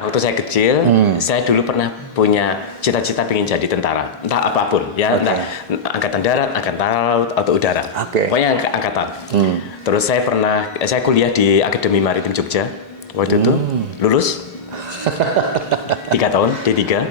Waktu saya kecil, saya dulu pernah punya cita-cita pengen jadi tentara, entah apapun, ya, entah angkatan darat, angkatan laut, atau udara. Pokoknya angkatan. Terus saya kuliah di Akademi Maritim Jogja. Waktu itu lulus 3 tahun, D3.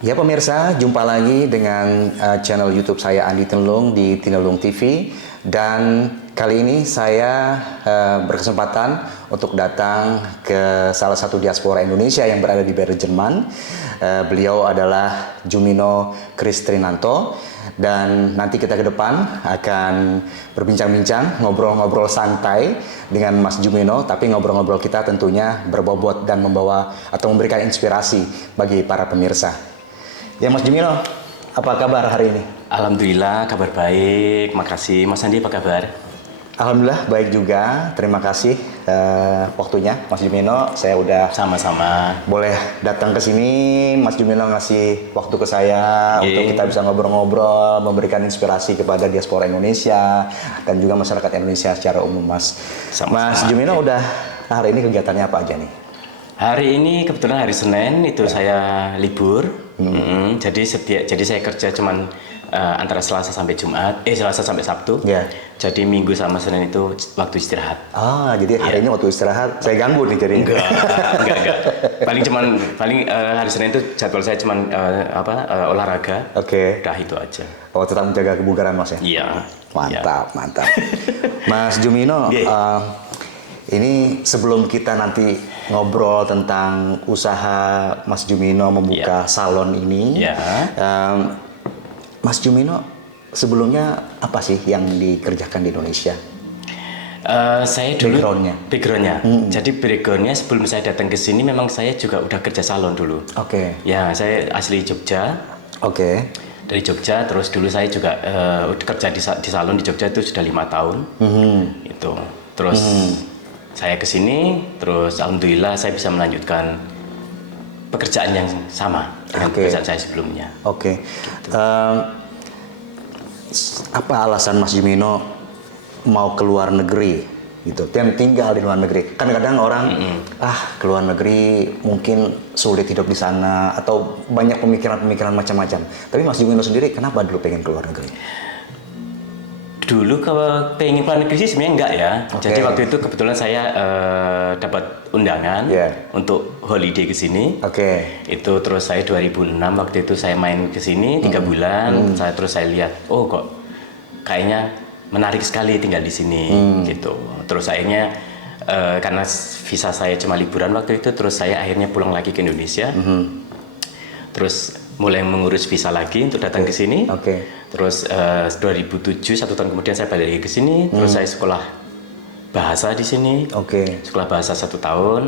Ya pemirsa, jumpa lagi dengan channel YouTube saya Andi Tinelung di Tinelung TV. Dan kali ini saya berkesempatan untuk datang ke salah satu diaspora Indonesia yang berada di Bern, Jerman. Beliau adalah Jumino Kristrinanto. Dan nanti kita ke depan akan berbincang-bincang, ngobrol-ngobrol santai dengan Mas Jumino. Tapi ngobrol-ngobrol kita tentunya berbobot dan membawa atau memberikan inspirasi bagi para pemirsa. Ya Mas Jumino, apa kabar hari ini? Alhamdulillah, kabar baik. Makasih. Mas Andi, apa kabar? Alhamdulillah, baik juga. Terima kasih waktunya, Mas Jumino. Saya udah sama-sama boleh datang ke sini. Mas Jumino ngasih waktu ke saya untuk kita bisa ngobrol-ngobrol, memberikan inspirasi kepada diaspora Indonesia dan juga masyarakat Indonesia secara umum, Mas. Mas Jumino udah hari ini kegiatannya apa aja nih? Hari ini kebetulan hari Senin itu saya libur. Jadi saya kerja cuman antara Selasa sampai Selasa sampai Sabtu. Jadi Minggu sama Senin itu waktu istirahat. Jadi hari ini waktu istirahat saya ganggu nih jadi. Enggak. Paling hari Senin itu jadwal saya cuman olahraga. Udah itu aja. Oh, tetap menjaga kebugaran Mas ya? Iya. Mantap. Mas Jumino, ini sebelum kita nanti ngobrol tentang usaha Mas Jumino membuka salon ini, Mas Jumino sebelumnya apa sih yang dikerjakan di Indonesia? Saya dulu backgroundnya. Jadi backgroundnya sebelum saya datang ke sini memang saya juga udah kerja salon dulu. Ya, saya asli Jogja. Dari Jogja, terus dulu saya juga kerja di salon di Jogja itu sudah 5 tahun. Itu. Terus saya ke sini, terus alhamdulillah saya bisa melanjutkan pekerjaan yang sama dengan pekerjaan saya sebelumnya. Apa alasan Mas Jumino mau keluar negeri gitu? Dan tinggal di luar negeri. Kadang-kadang orang keluar negeri mungkin sulit hidup di sana atau banyak pemikiran-pemikiran macam-macam. Tapi Mas Jumino sendiri kenapa dulu pengen keluar negeri? Dulu kalau pengen keluar negeri sih sebenarnya enggak ya. Jadi waktu itu kebetulan saya dapat undangan untuk holiday ke sini. Itu terus saya 2006 waktu itu saya main ke sini 3 bulan. Terus saya lihat, oh kok kayaknya menarik sekali tinggal di sini gitu. Terus akhirnya karena visa saya cuma liburan waktu itu, terus saya akhirnya pulang lagi ke Indonesia. Terus mulai mengurus visa lagi untuk datang ke sini. Terus 2007 1 tahun kemudian saya balik lagi ke sini. Terus saya sekolah bahasa di sini. Sekolah bahasa 1 tahun.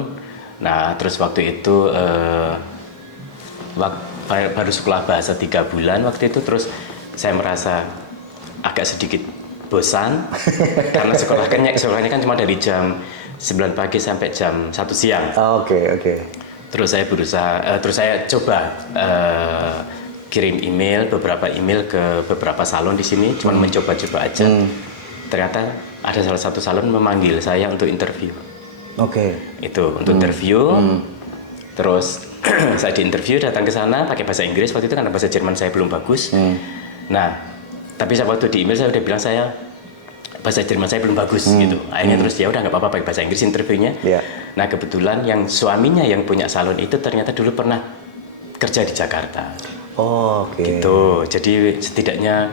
Nah, terus waktu itu baru sekolah bahasa 3 bulan waktu itu. Terus saya merasa agak sedikit bosan karena sekolahnya kan cuma dari jam 9 pagi sampai jam 1 siang. Terus saya terus saya coba kirim beberapa email ke beberapa salon di sini, cuma mencoba-coba aja. Ternyata ada salah satu salon memanggil saya untuk interview. Itu untuk interview. Terus saya diinterview, datang ke sana pakai bahasa Inggris. Waktu itu karena bahasa Jerman saya belum bagus. Nah, tapi waktu di email saya udah bilang bahasa Jerman saya belum bagus gitu. Akhirnya terus ya udah nggak apa-apa pakai bahasa Inggris interviewnya. Nah, kebetulan yang suaminya yang punya salon itu ternyata dulu pernah kerja di Jakarta. Gitu. Jadi setidaknya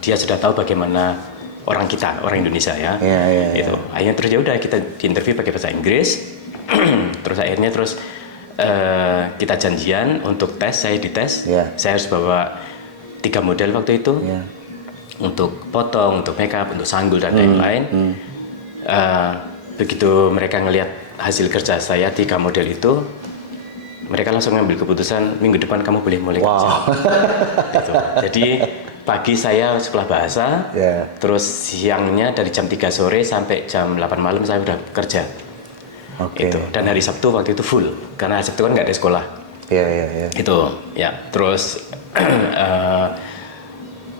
dia sudah tahu bagaimana orang Indonesia ya. Gitu. Akhirnya terus ya udah kita diinterview pakai bahasa Inggris. Terus akhirnya kita janjian untuk tes, saya dites. Saya harus bawa 3 model waktu itu. Untuk potong, untuk makeup, untuk sanggul dan lain-lain. Begitu mereka ngelihat hasil kerja saya 3 model itu, mereka langsung ngambil keputusan minggu depan kamu boleh mulai kerja. Gitu. Jadi pagi saya sekolah bahasa, terus siangnya dari jam 3 sore sampai jam 8 malam saya udah kerja. Oke. Itu. Dan hari Sabtu waktu itu full karena hari Sabtu kan nggak ada sekolah. Iya, iya, iya. Itu ya. Terus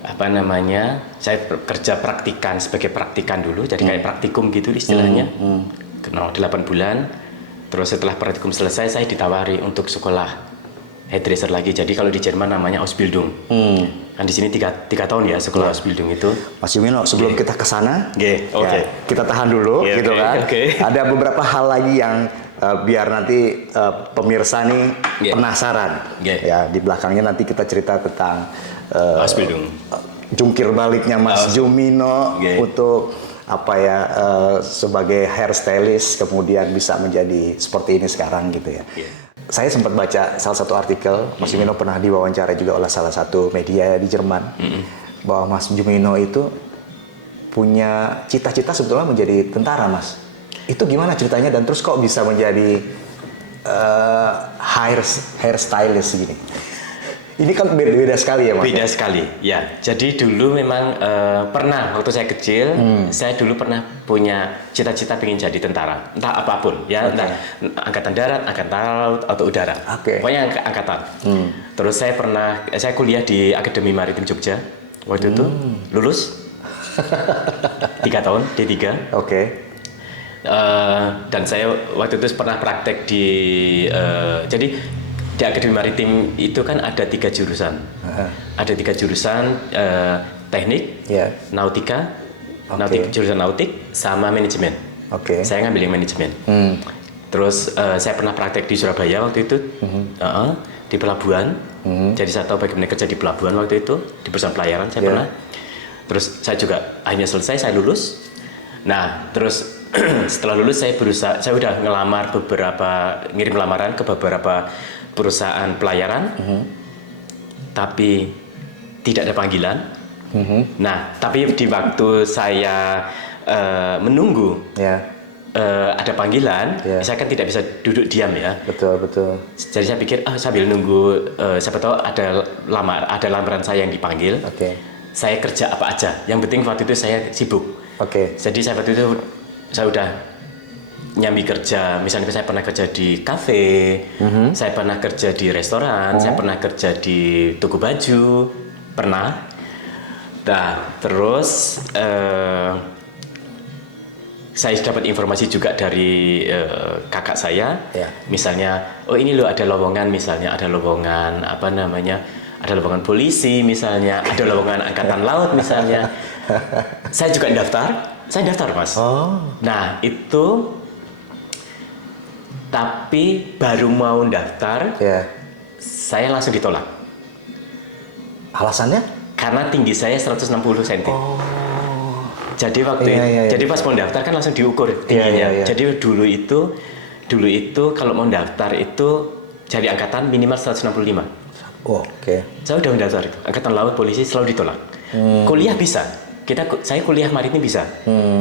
apa namanya? Saya kerja praktikan sebagai praktikan dulu, jadi kayak praktikum gitu istilahnya. Kenal 8 bulan. Terus setelah praktikum selesai, saya ditawari untuk sekolah hairdresser lagi. Jadi kalau di Jerman namanya Ausbildung. Kan di sini tiga tahun ya sekolah Ausbildung itu. Mas Jumino, sebelum kita ke sana, Oke. kita tahan dulu, Oke, gitu oke, kan. oke. Ada beberapa hal lagi yang biar nanti pemirsa nih Oke. penasaran. Oke. Ya, di belakangnya nanti kita cerita tentang Ausbildung. jungkir baliknya Mas Jumino Oke. untuk apa ya sebagai hairstylist kemudian bisa menjadi seperti ini sekarang gitu ya. Saya sempat baca salah satu artikel, Mas Jumino pernah diwawancara juga oleh salah satu media di Jerman, bahwa Mas Jumino itu punya cita-cita sebetulnya menjadi tentara, Mas. Itu gimana ceritanya dan terus kok bisa menjadi hairstylist gini? Ini kan beda sekali ya, Mas. Beda sekali, ya. Jadi dulu memang pernah waktu saya kecil, saya dulu pernah punya cita-cita ingin jadi tentara, entah apapun, ya, entah angkatan darat, angkatan laut, atau udara, pokoknya angkatan. Terus saya kuliah di Akademi Maritim Jogja, waktu itu lulus 3 tahun D3. Oke. Dan saya waktu itu pernah praktek di jadi di Akademi Maritim itu kan ada 3 jurusan. Ada 3 jurusan, teknik, nautika, jurusan nautik, sama manajemen. Saya ngambil yang manajemen. Terus saya pernah praktek di Surabaya waktu itu, di pelabuhan. Jadi saya tahu bagaimana kerja di pelabuhan waktu itu, di perusahaan pelayaran saya pernah. Terus saya juga akhirnya selesai, saya lulus. Nah, terus setelah lulus saya udah ngirim lamaran ke beberapa perusahaan pelayaran, tapi tidak ada panggilan. Nah, tapi di waktu saya menunggu ada panggilan, saya kan tidak bisa duduk diam ya. Betul. Jadi saya pikir sambil nunggu, siapa tahu ada lamaran saya yang dipanggil. Saya kerja apa aja. Yang penting waktu itu saya sibuk. Jadi waktu itu saya udah nyambi kerja, misalnya saya pernah kerja di kafe, saya pernah kerja di restoran, saya pernah kerja di toko baju, pernah. Nah, terus saya dapat informasi juga dari kakak saya, misalnya, ini loh ada lowongan, misalnya ada lowongan ada lowongan polisi, misalnya ada lowongan angkatan laut, misalnya. Saya juga saya daftar, Mas. Nah, itu. Tapi baru mau daftar, saya langsung ditolak. Alasannya? Karena tinggi saya 160 cm. Jadi jadi pas mau daftar kan langsung diukur tingginya. Jadi dulu itu kalau mau daftar itu cari angkatan minimal 165. Saya udah mendaftar itu. Angkatan laut, polisi selalu ditolak. Kuliah bisa. Saya kuliah maritim bisa.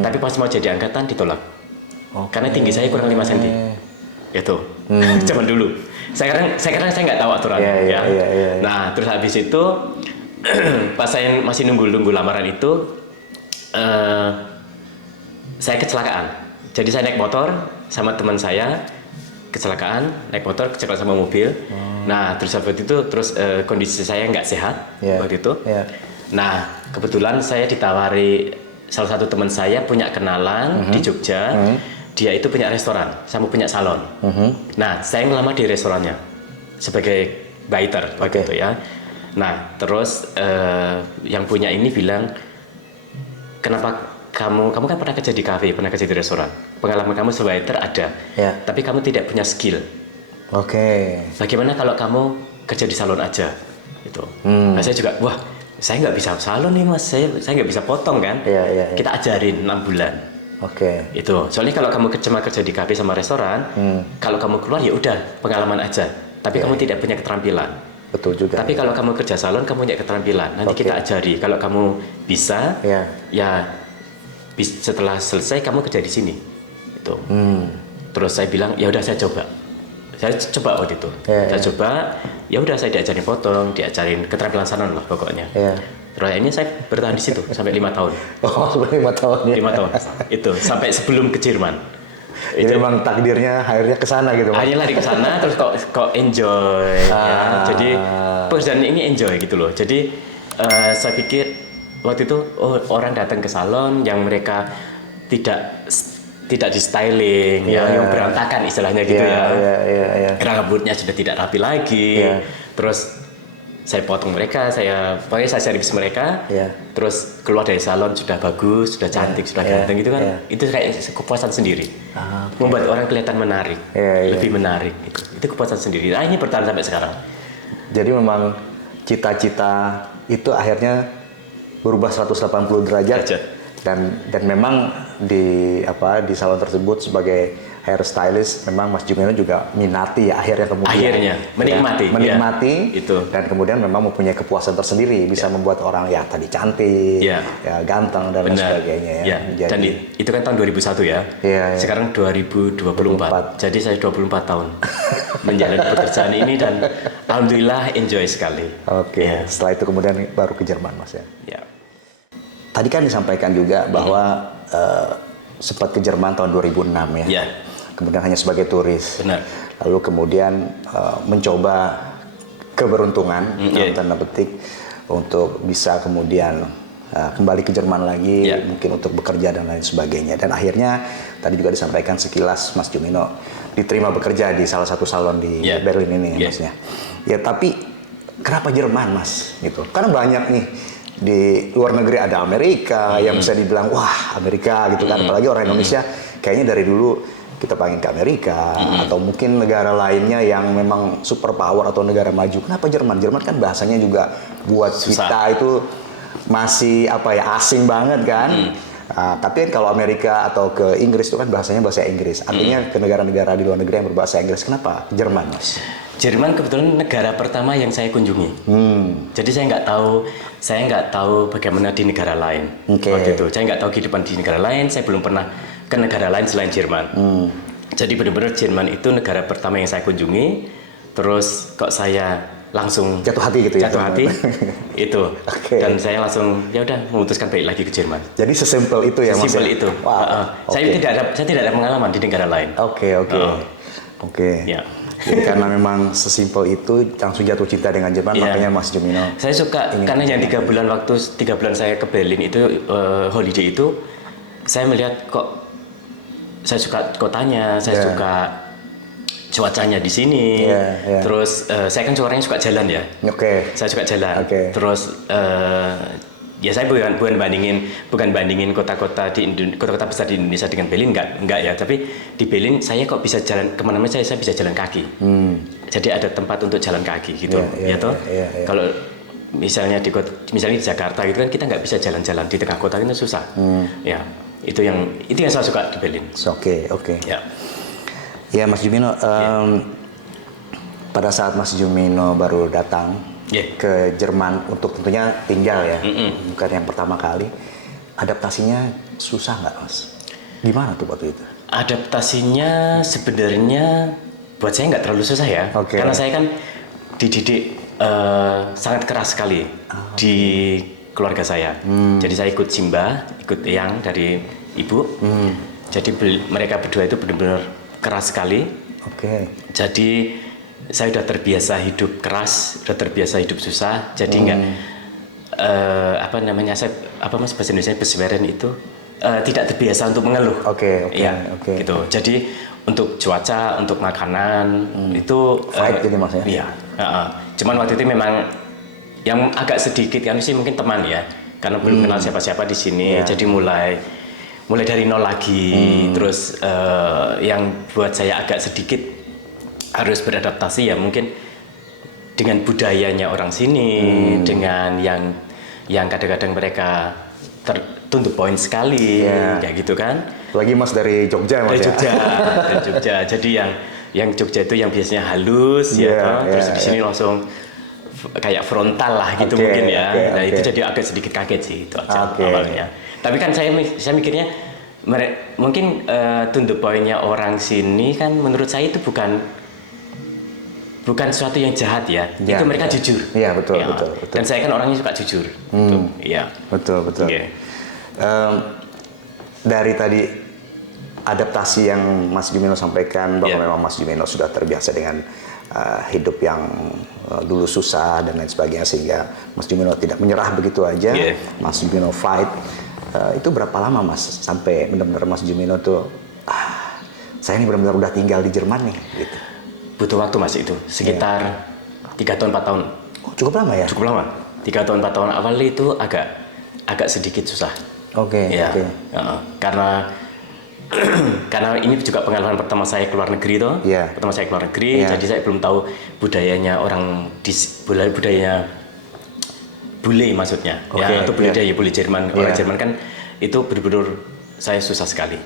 Tapi pas mau jadi angkatan ditolak. Karena tinggi saya kurang 5 cm. Itu zaman dulu. Sekarang saya nggak tahu aturannya. Nah, terus habis itu pas saya masih nunggu lamaran itu, saya kecelakaan. Jadi saya naik motor sama teman saya, kecelakaan sama mobil. Nah, terus habis itu kondisi saya nggak sehat waktu itu. Nah, kebetulan saya ditawari salah satu teman saya punya kenalan di Jogja. Dia itu punya restoran, sama punya salon. Nah, saya ngelamar di restorannya sebagai waiter waktu itu ya. Nah, terus yang punya ini bilang, kenapa kamu kan pernah kerja di kafe, pernah kerja di restoran. Pengalaman kamu sebagai waiter ada, tapi kamu tidak punya skill. Bagaimana kalau kamu kerja di salon aja? Itu. Nah, saya juga, saya nggak bisa salon nih, Mas. Saya nggak bisa potong kan. Kita ajarin 6 bulan. Itu. Soalnya kalau kamu cuma kerja di kafe sama restoran, kalau kamu keluar ya udah pengalaman aja. Tapi kamu tidak punya keterampilan. Betul juga. Tapi kalau kamu kerja salon, kamu punya keterampilan. Nanti kita ajari. Kalau kamu bisa, setelah selesai kamu kerja di sini. Itu. Terus saya bilang, ya udah saya coba. Saya coba waktu itu. Saya coba, ya udah saya diajarin potong, diajarin keterampilan salon lah pokoknya. Terus ini saya bertahan di situ sampai 5 tahun. Sampai 5 tahun ya? 5 tahun. Itu sampai sebelum ke Jerman. Jadi memang takdirnya akhirnya ke sana gitu, Mas. Akhirnya lari ke sana terus kok enjoy ya. Jadi pekerjaan ini enjoy gitu loh. Jadi saya pikir waktu itu orang datang ke salon yang mereka tidak di styling yang berantakan istilahnya gitu ya. Rambutnya sudah tidak rapi lagi. Terus saya potong mereka, pokoknya saya servis mereka. Terus keluar dari salon sudah bagus, sudah cantik, sudah ganteng gitu kan. Itu kayak kepuasan sendiri. Membuat orang kelihatan menarik, lebih menarik gitu. Itu kepuasan sendiri. Nah, ini bertahan sampai sekarang. Jadi memang cita-cita itu akhirnya berubah 180 derajat. Dan memang di salon tersebut sebagai hair stylist memang Mas Jumino juga minati ya akhirnya menikmati itu, dan kemudian memang mempunyai kepuasan tersendiri bisa membuat orang ya tadi cantik ya ganteng dan lain sebagainya ya. Dan itu kan tahun 2001 ya. Sekarang 2024. Jadi saya 24 tahun menjalani pekerjaan ini dan alhamdulillah enjoy sekali. Setelah itu kemudian baru ke Jerman, Mas ya. Tadi kan disampaikan juga bahwa sempat ke Jerman tahun 2006 ya. Kemudian hanya sebagai turis. Benar. Lalu kemudian mencoba keberuntungan dalam tanda petik untuk bisa kemudian kembali ke Jerman lagi, mungkin untuk bekerja dan lain sebagainya. Dan akhirnya tadi juga disampaikan sekilas Mas Jumino diterima bekerja di salah satu salon di Berlin ini, Masnya. Ya tapi kenapa Jerman, Mas? Gitu. Karena banyak nih di luar negeri ada Amerika yang bisa dibilang wah Amerika gitu kan, apalagi orang Indonesia kayaknya dari dulu kita pengen ke Amerika atau mungkin negara lainnya yang memang super power atau negara maju. Kenapa Jerman? Jerman kan bahasanya juga buat kita itu masih asing banget kan. Tapi kan kalau Amerika atau ke Inggris itu kan bahasanya bahasa Inggris. Artinya ke negara-negara di luar negeri yang berbahasa Inggris. Kenapa Jerman, Mas? Jerman kebetulan negara pertama yang saya kunjungi. Jadi saya nggak tahu bagaimana di negara lain. Waktu itu saya nggak tahu kehidupan di negara lain. Saya belum pernah ke negara lain selain Jerman. Jadi benar-benar Jerman itu negara pertama yang saya kunjungi. Terus kok saya langsung jatuh hati gitu ya? Jatuh hati itu. Dan saya langsung ya udah memutuskan balik lagi ke Jerman. Jadi sesimpel itu ya, Mas? Sesimpel itu. Saya tidak ada pengalaman di negara lain. Ya. Jadi karena memang sesimpel itu langsung jatuh cinta dengan Jerman, makanya Mas Jumino. Saya suka karena yang 3 bulan saya ke Berlin itu holiday itu, saya melihat kok saya suka kotanya, saya suka cuacanya di sini. Terus saya kan orangnya suka jalan ya. Saya suka jalan. Terus ya saya bukan bandingin kota-kota besar di Indonesia dengan Berlin, enggak ya. Tapi di Berlin saya kok bisa jalan kemana-mana, saya bisa jalan kaki. Jadi ada tempat untuk jalan kaki gitu, Kalau misalnya di Jakarta gitu kan kita nggak bisa jalan-jalan di tengah kota itu susah. Itu yang saya suka di Berlin. Ya Mas Jumino, pada saat Mas Jumino baru datang ke Jerman untuk tentunya tinggal ya, bukan yang pertama kali, adaptasinya susah nggak, Mas? Gimana tuh waktu itu? Adaptasinya sebenarnya buat saya nggak terlalu susah ya, karena saya kan dididik sangat keras sekali di keluarga saya. Jadi saya ikut Simba, ikut Eyang dari ibu. Jadi mereka berdua itu benar-benar keras sekali. Jadi saya udah terbiasa hidup keras, udah terbiasa hidup susah. Jadi nggak bahasa Indonesia besweren itu tidak terbiasa untuk mengeluh. Gitu. Jadi untuk cuaca, untuk makanan itu fight gitu Mas ya. Iya. Cuman waktu itu memang yang agak sedikit kan sih mungkin teman ya, karena belum kenal siapa-siapa di sini. Jadi mulai dari nol lagi. Terus yang buat saya agak sedikit harus beradaptasi ya mungkin dengan budayanya orang sini, dengan yang kadang-kadang mereka to the point sekali, kayak gitu kan. Lagi Mas dari Jogja, Mas dari Jogja. Jadi yang Jogja itu yang biasanya halus terus di sini langsung kayak frontal lah gitu mungkin ya. Nah itu jadi agak sedikit kaget sih itu aja awalnya. Tapi kan saya mikirnya mungkin to the point-nya orang sini kan menurut saya itu bukan sesuatu yang jahat ya. Itu mereka jujur. Iya betul. Dan saya kan orangnya suka jujur. Betul. Dari tadi adaptasi yang Mas Jumino sampaikan bahwa Yeah. memang Mas Jumino sudah terbiasa dengan hidup yang dulu susah dan lain sebagainya, sehingga Mas Jumino tidak menyerah begitu aja. Yeah. Mas Jumino fight. Itu berapa lama Mas sampai benar-benar Mas Jumino tuh saya ini benar-benar udah tinggal di Jerman nih gitu. Butuh waktu Mas itu sekitar 3 tahun 4 tahun. Oh, cukup lama ya? Cukup lama. 3 tahun 4 tahun awal itu agak sedikit susah. Oke. Ya, karena ini juga pengalaman pertama saya keluar negeri toh. Yeah. Pertama saya keluar negeri, Yeah. jadi saya belum tahu budayanya orang budayanya bule maksudnya, Oke, ya atau budaya yeah. bule Jerman. Yeah. Orang Jerman kan itu benar-benar saya susah sekali.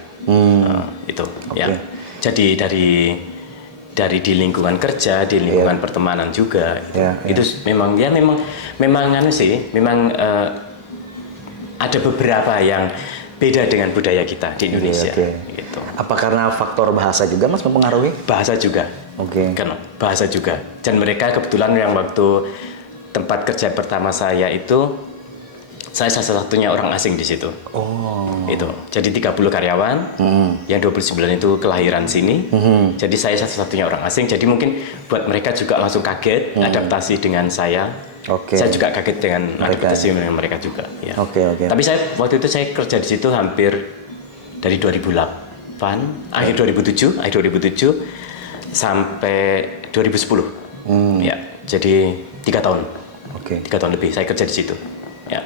Itu, ya. Jadi dari di lingkungan kerja, di lingkungan pertemanan juga, Yeah, itu memang anu sih, memang ada beberapa yang beda dengan budaya kita di Indonesia. Gitu. Apa karena faktor bahasa juga Mas mempengaruhi? Bahasa juga. Kan bahasa juga. Dan mereka kebetulan yang waktu tempat kerja pertama saya itu saya salah satunya orang asing di situ. Oh. Itu. Jadi 30 karyawan, yang 29 itu kelahiran sini. Jadi saya satu-satunya orang asing. Jadi mungkin buat mereka juga langsung kaget adaptasi dengan saya. Saya juga kaget dengan adaptasi dengan mereka juga. Ya. Tapi saya waktu itu saya kerja di situ hampir dari 2008, akhir 2007 sampai 2010. Ya, jadi 3 tahun. 3 tahun lebih saya kerja di situ. Ya.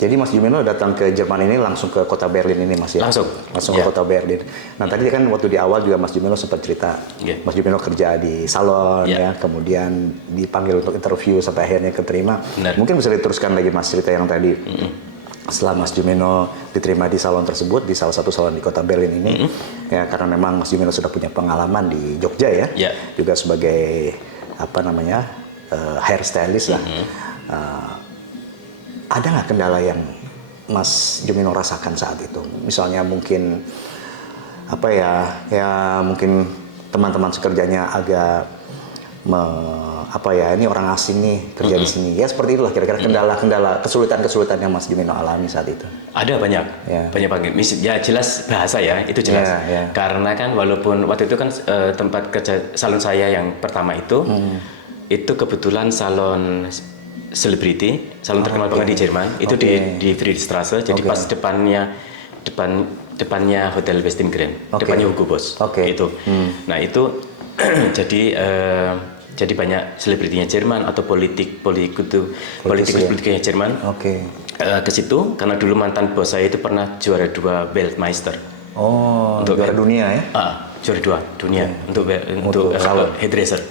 Jadi Mas Jumino datang ke Jerman ini langsung ke kota Berlin ini Mas ya? Langsung ke kota Berlin. Nah tadi kan waktu di awal juga Mas Jumino sempat cerita, Mas Jumino kerja di salon ya, kemudian dipanggil untuk interview sampai akhirnya keterima. Benar. Mungkin bisa diteruskan lagi Mas cerita yang tadi. Setelah Mas Jumino diterima di salon tersebut, di salah satu salon di kota Berlin ini, ya karena memang Mas Jumino sudah punya pengalaman di Jogja ya, juga sebagai hair stylist lah. Ada nggak kendala yang Mas Jumino rasakan saat itu? Misalnya mungkin mungkin teman-teman sekerjanya agak ini orang asing nih kerja di sini. Ya seperti itulah kira-kira kendala-kendala, kesulitan-kesulitan yang Mas Jumino alami saat itu. Ada banyak banget. Ya jelas bahasa ya, itu jelas. Karena kan walaupun waktu itu kan tempat kerja salon saya yang pertama itu kebetulan salon selebriti, salon terkenal banget di Jerman, itu di Friedrichstraße, jadi pas depannya Hotel Westin Grand, depannya Hugo Boss. Itu. Nah, itu jadi banyak selebritinya Jerman atau politikusnya Jerman. Ke situ karena dulu mantan bos saya itu pernah juara 2 Weltmeister. Untuk juara dunia ya? Juara 2 dunia untuk hairdresser.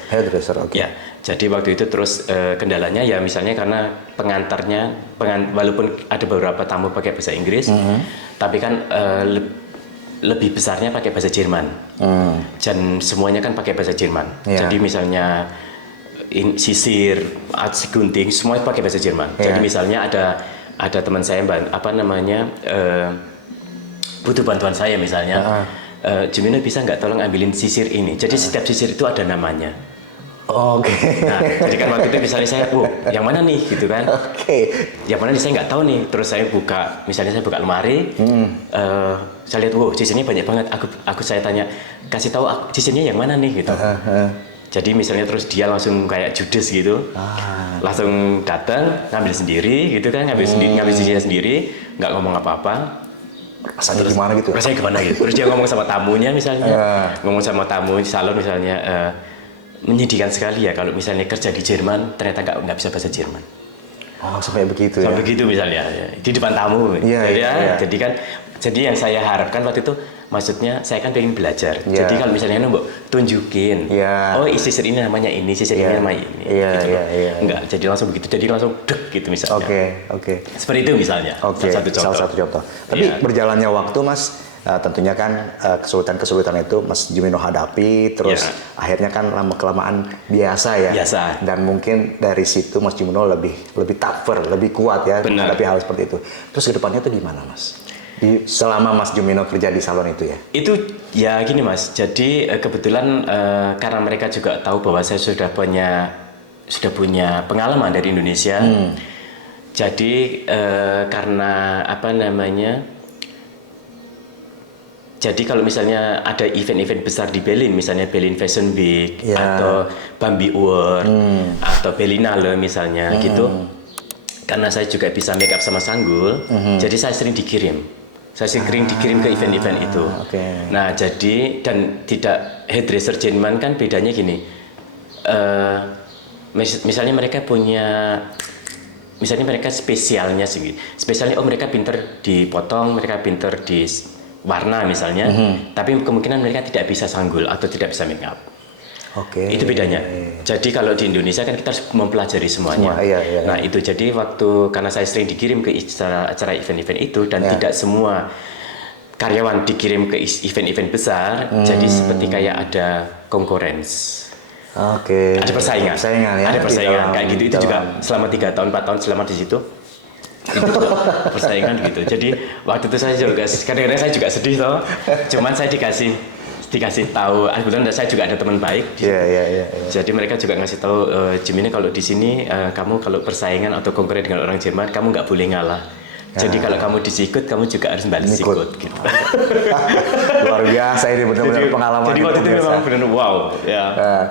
Ya, jadi waktu itu terus kendalanya ya misalnya karena pengantarnya walaupun ada beberapa tamu pakai bahasa Inggris, tapi kan lebih besarnya pakai bahasa Jerman. Dan semuanya kan pakai bahasa Jerman. Jadi misalnya sisir, gunting, semuanya pakai bahasa Jerman. Jadi misalnya ada teman saya butuh bantuan saya misalnya. Jumino bisa nggak tolong ambilin sisir ini? Jadi setiap sisir itu ada namanya. Nah, jadi kan waktu itu misalnya saya, yang mana nih gitu kan? Yang mana nih saya nggak tahu nih. Terus saya buka lemari, saya lihat, sisirnya banyak banget. Saya tanya, kasih tahu sisirnya yang mana nih gitu. Jadi misalnya terus dia langsung kayak judes gitu, langsung datang ngambil sendiri gitu kan, ngambil sisirnya sendiri, nggak ngomong apa-apa. Rasanya gimana gitu? Terus dia ngomong sama tamunya misalnya, ngomong sama tamu di salon misalnya, menyedihkan sekali ya kalau misalnya kerja di Jerman ternyata nggak bisa bahasa Jerman. Sampai begitu ya? Sampai begitu misalnya, di depan tamu. Jadi yang saya harapkan waktu itu, maksudnya saya kan pengen belajar. Jadi kalau misalnya tunjukin, sisir ini namanya ini, sisir ini namanya ini. Enggak, jadi langsung begitu. Jadi langsung dek gitu misalnya. Seperti itu misalnya. Salah satu contoh. Tapi berjalannya waktu Mas, tentunya kan kesulitan-kesulitan itu Mas Jumino hadapi, terus akhirnya kan lama-kelamaan biasa ya. Dan mungkin dari situ Mas Jumino lebih tougher, lebih kuat ya menghadapi hal seperti itu. Terus ke depannya itu gimana Mas? Selama Mas Jumino kerja di salon itu ya? Itu ya gini Mas, jadi kebetulan karena mereka juga tahu bahwa saya sudah punya pengalaman dari Indonesia. Jadi karena Jadi kalau misalnya ada event-event besar di Berlin, misalnya Berlin Fashion Week Ya. atau Bambi Award atau Berlinale misalnya gitu, karena saya juga bisa make up sama sanggul, jadi saya sering dikirim. Saya sering dikirim ke event-event itu. Oke. Nah jadi dan tidak hairdresser Jerman kan bedanya gini, misalnya mereka punya, misalnya mereka spesialnya sih, spesialnya mereka pinter dipotong, mereka pinter di warna misalnya, tapi kemungkinan mereka tidak bisa sanggul atau tidak bisa make up. Oke. Itu bedanya. Jadi kalau di Indonesia kan kita harus mempelajari semuanya. Semua, iya. Nah itu jadi waktu karena saya sering dikirim ke acara event-event itu dan tidak semua karyawan dikirim ke event-event besar, jadi seperti kayak ada konkurens. Oke. Ada persaingan. Ya. Ada di persaingan dalam- kayak gitu. di Itu juga dalam- selama 3 tahun, 4 tahun selama di situ. Itu juga persaingan gitu. Jadi waktu itu saya juga kadang-kadang saya juga sedih toh. Cuman saya dikasih tahu, kebetulan saya juga ada teman baik. Iya. Jadi mereka juga ngasih tahu, Jim ini kalau di sini kamu kalau persaingan atau konkuren dengan orang Jerman, kamu nggak boleh ngalah. Jadi kalau kamu disikut, kamu juga harus balas sikut gitu. Luar biasa ini benar-benar pengalaman. Jadi waktu itu biasa. memang benar wow, ya.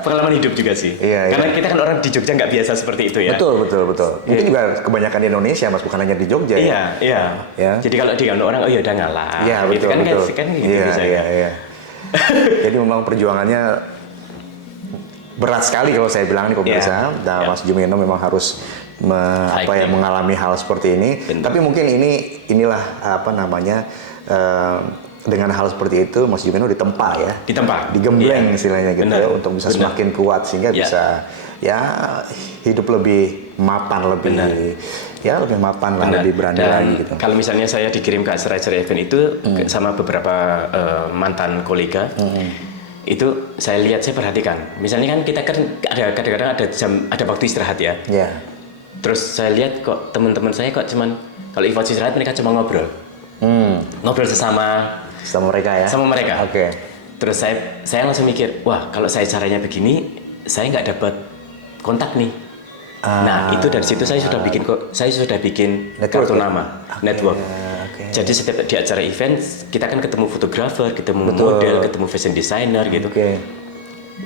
Pengalaman hidup juga sih. Iya, Karena iya. kita kan orang di Jogja nggak biasa seperti itu ya. Betul. Mungkin juga kebanyakan di Indonesia, Mas, bukan hanya di Jogja ya. Iya. Ya. Jadi kalau diganti orang, oh ya udah ngalah. Iya, gitu betul. kan gitu bisa. Iya. Jadi memang perjuangannya berat sekali kalau saya bilang nih pemirsa. Iya. Dan Iya. Mas Jumino memang harus Fighting. mengalami hal seperti ini. Benar. Tapi mungkin inilah dengan hal seperti itu Mas Jumino ditempa ya. Digembleng Iya. istilahnya gitu Benar. ya, untuk bisa Benar. semakin kuat sehingga Iya. bisa ya hidup lebih mapan, lebih Benar. lebih mapan lah, Benar. lebih berani Dan lagi gitu. kalau misalnya saya dikirim ke acara-acara event itu sama beberapa mantan kolega, itu saya lihat, saya perhatikan. Misalnya kan kita kan ada kadang-kadang ada waktu istirahat ya. Ya. Terus saya lihat kok teman-teman saya kok cuman kalau waktu istirahat mereka cuma ngobrol sesama Sama mereka ya. sama mereka. Oke. Terus saya langsung mikir, wah kalau saya caranya begini, saya nggak dapat kontak nih. Nah itu dari situ saya sudah bikin Network kartu ya? nama, network. Oke. Jadi setiap di acara event kita kan ketemu fotografer, ketemu model, ketemu fashion designer gitu. Oke.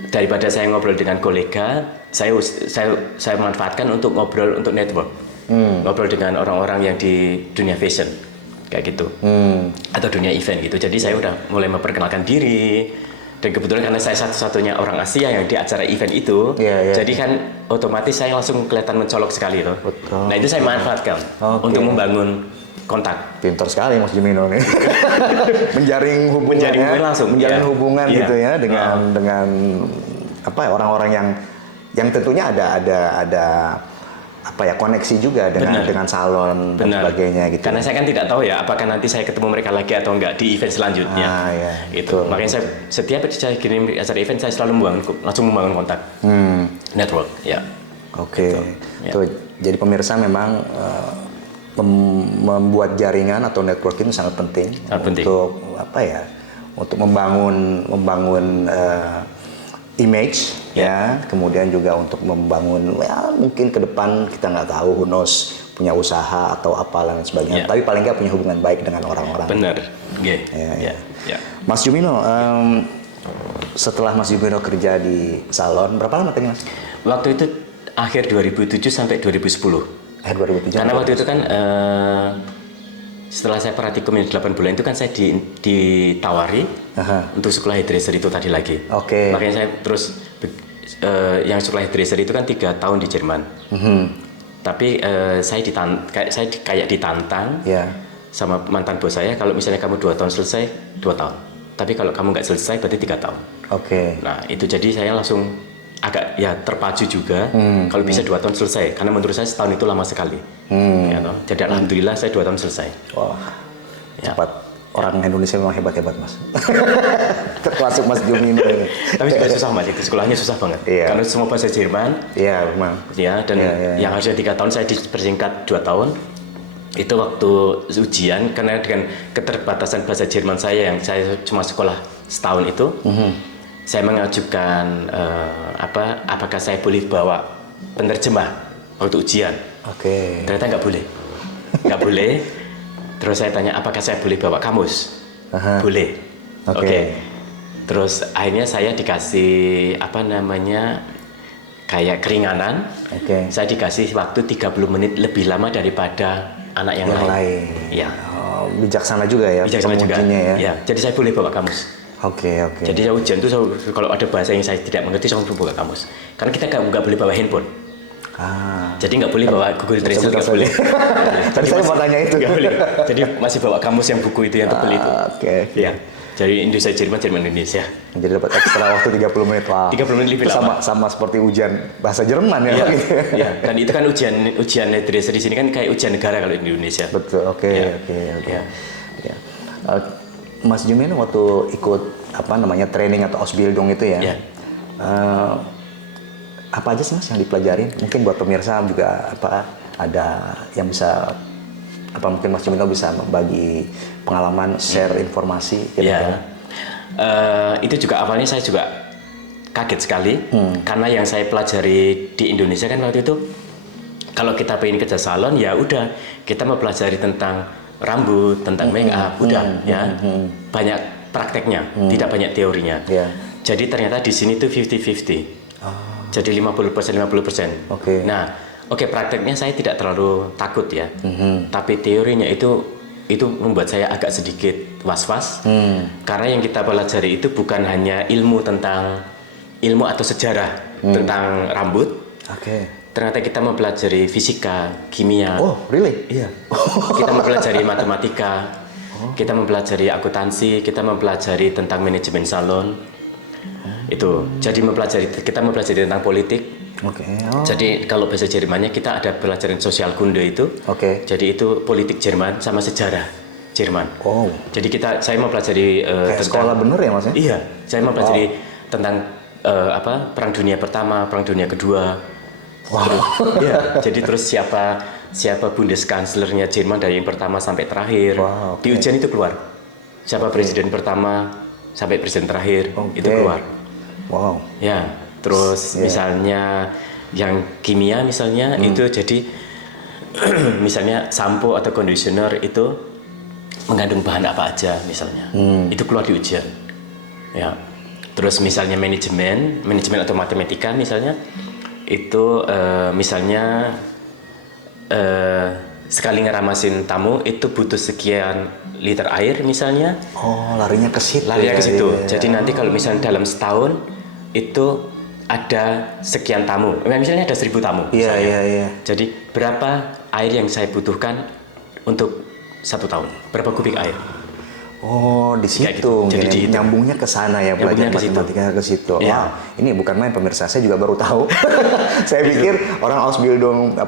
Daripada saya ngobrol dengan kolega, saya manfaatkan untuk ngobrol untuk network, ngobrol dengan orang-orang yang di dunia fashion kayak gitu, atau dunia event gitu. Jadi saya udah mulai memperkenalkan diri. Dan kebetulan karena saya satu-satunya orang Asia yang di acara event itu, Iya. jadi kan otomatis saya langsung kelihatan mencolok sekali loh. Betul. Nah itu saya manfaatkan Oke. untuk membangun kontak. Pintar sekali Mas Jumino nih. Menjaring hubungan, Menjaring hubungan langsung, menjalin iya. hubungan Iya. gitu ya dengan orang-orang yang tentunya ada koneksi juga Benar. dengan salon dan Benar. sebagainya gitu. Karena saya kan tidak tahu ya apakah nanti saya ketemu mereka lagi atau enggak di event selanjutnya. Iya, Gitu. betul. Makanya setiap saya kirim acara event saya selalu langsung membangun kontak. Network, ya. Oke. Ya. Tuh, jadi pemirsa memang membuat jaringan atau networking sangat penting. Sangat penting. Untuk membangun image ya, kemudian juga untuk membangun mungkin ke depan kita nggak tahu, who knows, punya usaha atau apalah dan sebagainya. Ya. Tapi paling nggak punya hubungan baik dengan orang-orang. Benar. Iya. Ya. Ya. Mas Jumino, setelah Mas Jumino kerja di salon berapa lama tadi Mas? Waktu itu akhir 2007 sampai 2010. 2007. Karena waktu itu kan setelah saya praktikum yang 8 bulan itu kan saya ditawari untuk sekolah hairdresser itu tadi lagi. Oke. Makanya saya terus yang sekolah hairdresser itu kan 3 tahun di Jerman. Tapi saya kayak ditantang Ya. sama mantan bos saya, kalau misalnya kamu 2 tahun selesai, 2 tahun. Tapi kalau kamu nggak selesai berarti 3 tahun. Oke. Nah itu jadi saya langsung agak ya terpacu juga kalau bisa 2 tahun selesai, karena menurut saya setahun itu lama sekali. Ya, toh. Jadi alhamdulillah saya 2 tahun selesai. Wah, Ya. cepat. Orang Indonesia memang hebat-hebat Mas. Termasuk Mas Jumino ini. Tapi juga susah Mas, itu sekolahnya susah banget. Iya. Karena semua bahasa Jerman, Iya, memang. ya, dan Iya. yang harusnya 3 tahun saya dipersingkat 2 tahun. Itu waktu ujian, karena dengan keterbatasan bahasa Jerman saya yang saya cuma sekolah setahun itu, saya mengajukan apakah saya boleh bawa penerjemah waktu ujian. Oke. Ternyata nggak boleh. Nggak boleh. Terus saya tanya, apakah saya boleh bawa kamus? Aha. Boleh. Oke. Terus akhirnya saya dikasih apa namanya kayak keringanan. Oke. Saya dikasih waktu 30 menit lebih lama daripada anak yang lain. Iya. Oh, bijaksana juga ya Bijaksana juga. pengujinya ya. Ya. Jadi saya boleh bawa kamus. Oke, oke. Jadi saya ujian tuh kalau ada bahasa yang saya tidak mengerti saya langsung bawa kamus. Karena kita nggak boleh bawa handphone. Jadi nggak boleh bawa Google Translate, nggak boleh. Tadi saya mau tanya itu. Nggak boleh. Jadi masih bawa kamus yang buku itu yang tebel itu. Oke. Ya. Jadi Indonesia Jerman, Jerman Indonesia. Jadi dapat ekstra waktu 30 menit. Wah. 30 menit lebih Itu lama. sama seperti ujian bahasa Jerman ya. Iya. Gitu. Iya. Dan itu kan ujian literacy di sini kan kayak ujian negara kalau di Indonesia. Betul. Oke. Ya. Oke. Ya. Ya. Mas Jumino waktu ikut apa namanya training atau Ausbildung itu ya. Ya. Apa aja sih Mas yang dipelajarin? Mungkin buat pemirsa juga apa ada yang bisa apa mungkin Mas Jumino bisa membagi pengalaman, share informasi gitu Ya. Itu juga awalnya saya juga kaget sekali karena yang saya pelajari di Indonesia kan waktu itu kalau kita pengen kerja salon ya udah kita mempelajari tentang rambut, tentang make up, udah ya banyak prakteknya, tidak banyak teorinya. Yeah. Jadi ternyata di sini tuh 50-50. Jadi 50%. Oke. Nah, prakteknya saya tidak terlalu takut ya. Tapi teorinya itu membuat saya agak sedikit was-was. Karena yang kita pelajari itu bukan hanya ilmu atau sejarah tentang rambut. Oke. Ternyata kita mempelajari fisika, kimia. Oh, really? Iya. Kita mempelajari matematika. Kita mempelajari akuntansi, kita mempelajari tentang manajemen salon. Itu. Jadi kita mempelajari tentang politik. Oke. Jadi kalau bahasa Jermannya kita ada pelajaran sosial kunde itu. Oke. Jadi itu politik Jerman sama sejarah Jerman. Oh. Jadi saya mempelajari Kayak sekolah bener ya Mas? Iya, saya mempelajari tentang Perang Dunia Pertama, Perang Dunia Kedua. Wow. Iya, jadi terus siapa Bundeskanzlernya Jerman dari yang pertama sampai terakhir. Wow, Di ujian itu keluar. Siapa presiden pertama sampai presiden terakhir itu keluar. Wow. Ya, terus misalnya yang kimia misalnya itu jadi misalnya sampo atau conditioner itu mengandung bahan apa aja misalnya. Itu keluar di ujian. Ya. Terus misalnya manajemen atau matematika misalnya itu misalnya sekali ngeramasin tamu itu butuh sekian liter air misalnya. Oh, larinya ke situ. Larinya ke situ. Ya. Jadi nanti kalau misalnya dalam setahun itu ada sekian tamu. Misalnya ada 1.000 tamu. Iya. Jadi berapa air yang saya butuhkan untuk 1 tahun? Berapa kubik air? Oh, di situ. Gitu. Jadi Mungkin dihitung. nyambungnya ke sana ya, belajar matematika ke situ. Ya. Wah, ini bukan main pemirsa, saya juga baru tahu. Saya pikir orang Ausbildung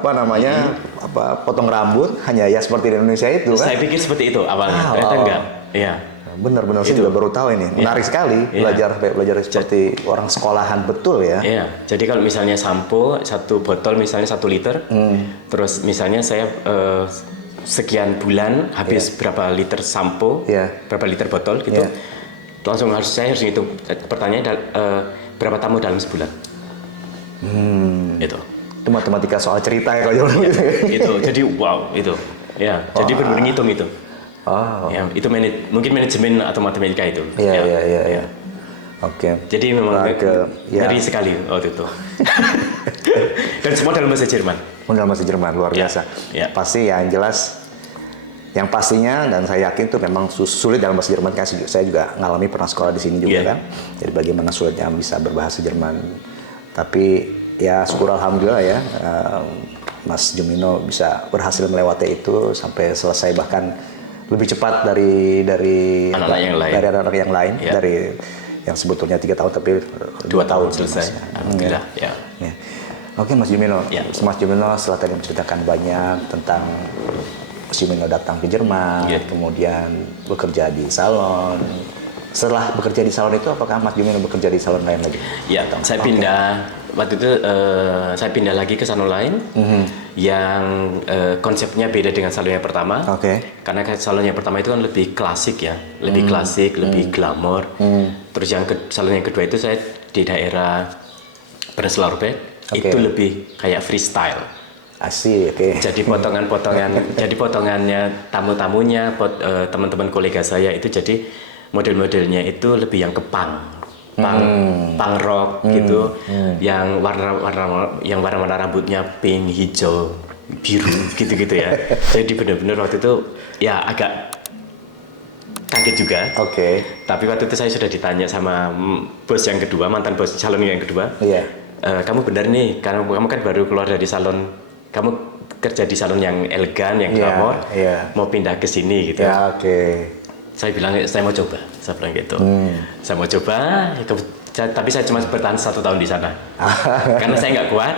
potong rambut hanya ya seperti di Indonesia itu kan. Saya pikir seperti itu awalnya. Ternyata enggak. Iya. Benar-benar saya juga baru tahu ini. Menarik sekali belajar seperti orang sekolahan betul ya. Iya. Jadi kalau misalnya sampo 1 botol misalnya 1 liter. Terus misalnya saya sekian bulan habis berapa liter sampo, berapa liter botol gitu. Langsung saya harus ngitung. Pertanyaannya berapa tamu dalam sebulan? Itu matematika soal cerita ya kalau gitu. Itu. Jadi wow itu. Ya, jadi benar-benar ngitung itu. Oh. Ya, itu mungkin manajemen atau matematika itu. Iya. Oke. Jadi memang ngeri sekali waktu itu. Dan semua dalam bahasa Jerman. Dalam bahasa Jerman luar biasa. Ya. Pasti ya, yang pastinya dan saya yakin itu memang sulit dalam bahasa Jerman kan saya juga ngalami pernah sekolah di sini juga kan. Jadi bagaimana sulitnya bisa berbahasa Jerman. Tapi ya syukur alhamdulillah ya Mas Jumino bisa berhasil melewati itu sampai selesai bahkan lebih cepat dari anak-anak yang lain dari yang sebetulnya 3 tahun tapi 2 tahun selesai. Alhamdulillah. Ya. Oke Mas Jumino, Mas Jumino setelah tadi menceritakan banyak tentang Mas Jumino datang ke Jerman, kemudian bekerja di salon. Setelah bekerja di salon itu, apakah Mas Jumino bekerja di salon lain lagi? Ya, saya pindah waktu itu saya pindah lagi ke salon lain yang konsepnya beda dengan salon yang pertama. Karena salon yang pertama itu kan lebih klasik ya, lebih klasik, lebih glamor. Terus salon yang kedua itu saya di daerah Prenzlauer itu lebih kayak freestyle. Asik, Jadi potongannya tamu-tamunya, teman-teman kolega saya itu jadi model-modelnya itu lebih yang ke punk rock gitu, yang warna-warna rambutnya pink, hijau, biru gitu-gitu ya. Jadi benar-benar waktu itu ya agak kaget juga. Tapi waktu itu saya sudah ditanya sama bos yang kedua, mantan bos salon yang kedua. Kamu benar nih, karena kamu kan baru keluar dari salon, kamu kerja di salon yang elegan, yang glamor, mau pindah ke sini gitu. Saya bilang saya mau coba, saya bilang gitu. Saya mau coba, tapi saya cuma bertahan 1 tahun di sana. Karena saya nggak kuat,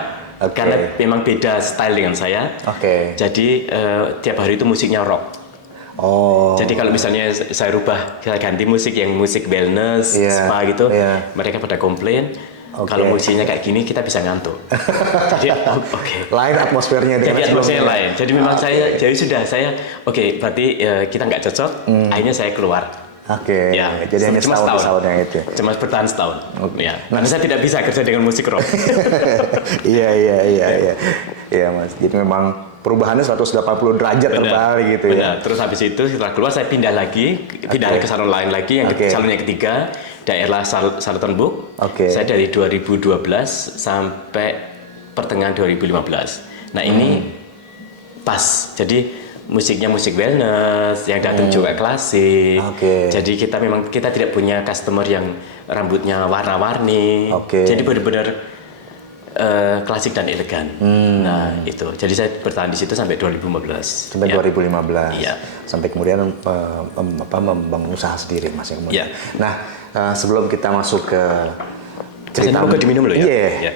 karena memang beda style dengan saya. Jadi tiap hari itu musiknya rock. Jadi kalau misalnya saya ganti musik yang musik wellness, spa gitu, mereka pada komplain. Kalau musiknya kayak gini kita bisa ngantuk. Jadi lain atmosfernya dengan jadi atmosfernya lain. Jadi memang saya berarti kita nggak cocok. Akhirnya saya keluar. Jadi hanya setahun yang itu. Cuma bertahan setahun. Ya. Karena saya tidak bisa kerja dengan musik rock. Iya Mas. Jadi memang perubahannya 180 derajat terbalik gitu ya. Terus habis itu setelah keluar saya pindah ke salon lain lagi, salon yang ketiga, daerah Charlottenburg. Saya dari 2012 sampai pertengahan 2015. Nah ini pas, jadi musiknya musik wellness, yang datang juga klasik. Jadi kita tidak punya customer yang rambutnya warna-warni. Jadi benar-benar klasik dan elegan. Nah itu, jadi saya bertahan di situ sampai 2015. 2015. Iya. Sampai kemudian membangun usaha sendiri Mas yang kemudian. Nah sebelum kita masuk ke cerita. Mau diminum loh ya.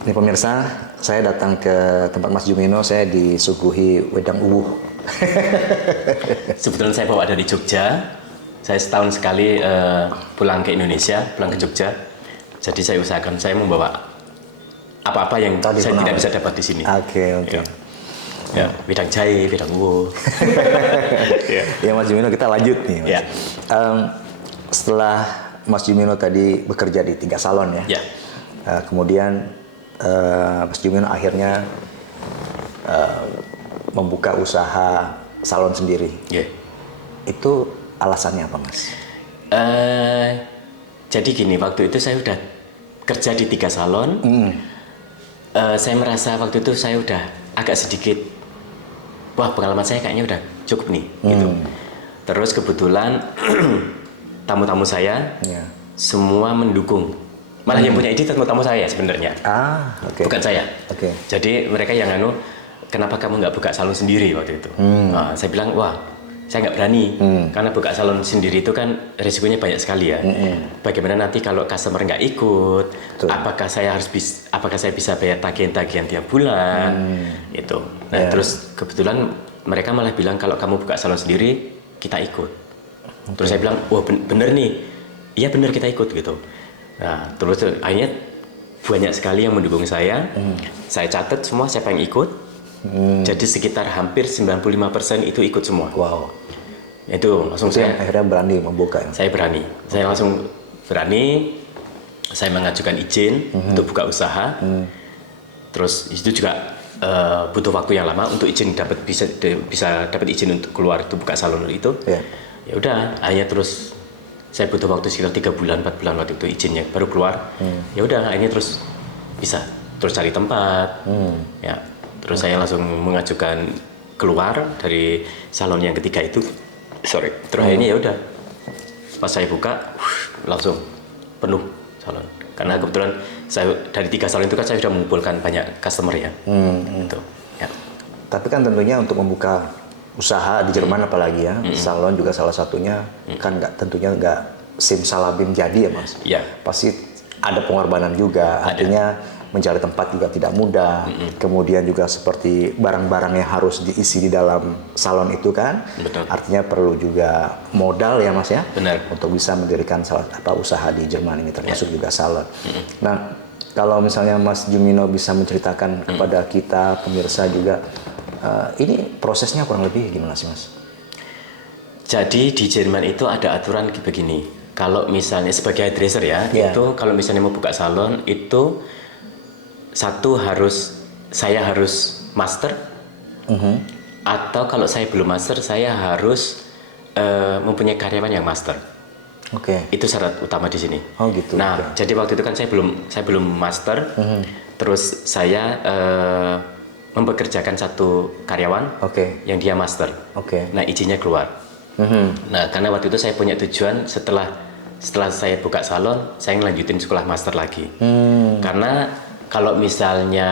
Ini pemirsa, saya datang ke tempat Mas Jumino, saya disuguhi wedang uwuh. Sebetulnya saya bawa dari Jogja. Saya setahun sekali pulang ke Indonesia, pulang ke Jogja. Jadi saya usahakan saya membawa apa-apa yang saya tidak bisa dapat di sini. Wedang jahe, wedang uwuh. Ya Mas Jumino, kita lanjut nih Mas. Setelah Mas Jumino tadi bekerja di 3 salon ya. Kemudian Mas Jumino akhirnya membuka usaha salon sendiri. Itu alasannya apa Mas? Jadi gini, waktu itu saya udah kerja di 3 salon. Saya merasa waktu itu saya udah agak sedikit, wah pengalaman saya kayaknya udah cukup nih. Gitu. Terus kebetulan tamu-tamu saya semua mendukung. Malah yang punya ide tamu-tamu saya sebenarnya. Bukan saya. Jadi mereka yang kenapa kamu nggak buka salon sendiri waktu itu? Saya bilang, wah saya nggak berani, karena buka salon sendiri itu kan risikonya banyak sekali ya. Bagaimana nanti kalau customer nggak ikut, apakah saya bisa bayar tagihan-tagihan tiap bulan, itu. Nah terus kebetulan mereka malah bilang kalau kamu buka salon sendiri kita ikut. Terus saya bilang, wah bener nih, iya bener kita ikut gitu. Nah terus akhirnya banyak sekali yang mendukung saya. Saya catat semua siapa yang ikut. Jadi sekitar hampir 95% itu ikut semua. Itu langsung saya akhirnya berani membuka. Saya langsung berani. Saya mengajukan izin untuk buka usaha. Terus itu juga butuh waktu yang lama untuk izin bisa dapat izin untuk keluar itu buka salon itu. Ya udah, akhirnya terus saya butuh waktu sekitar 3 bulan 4 bulan waktu itu izinnya baru keluar. Ya udah, akhirnya terus bisa cari tempat. Ya. Terus saya langsung mengajukan keluar dari salon yang ketiga itu. Terus akhirnya ya udah. Pas saya buka, langsung penuh salon. Karena kebetulan saya dari 3 salon itu kan saya sudah mengumpulkan banyak customer ya. Gitu. Ya. Tapi kan tentunya untuk membuka usaha di Jerman apalagi ya, salon juga salah satunya kan tentunya nggak simsalabim jadi ya Mas. Pasti ada pengorbanan juga. Artinya mencari tempat juga tidak mudah. Kemudian juga seperti barang-barang yang harus diisi di dalam salon itu kan. Artinya perlu juga modal ya Mas ya. Untuk bisa mendirikan usaha di Jerman ini termasuk juga salon. Nah, kalau misalnya Mas Jumino bisa menceritakan kepada kita pemirsa juga, ini prosesnya kurang lebih gimana sih Mas? Jadi di Jerman itu ada aturan begini. Kalau misalnya sebagai hairdresser ya, itu kalau misalnya mau buka salon itu saya harus master, atau kalau saya belum master saya harus mempunyai karyawan yang master. Oke. Itu syarat utama di sini. Oh gitu. Nah, Oke. jadi waktu itu kan saya belum master. Terus saya mempekerjakan satu karyawan Oke. yang dia master. Oke. Nah, izinnya keluar. Nah, karena waktu itu saya punya tujuan setelah saya buka salon, saya ngelanjutin sekolah master lagi. Karena kalau misalnya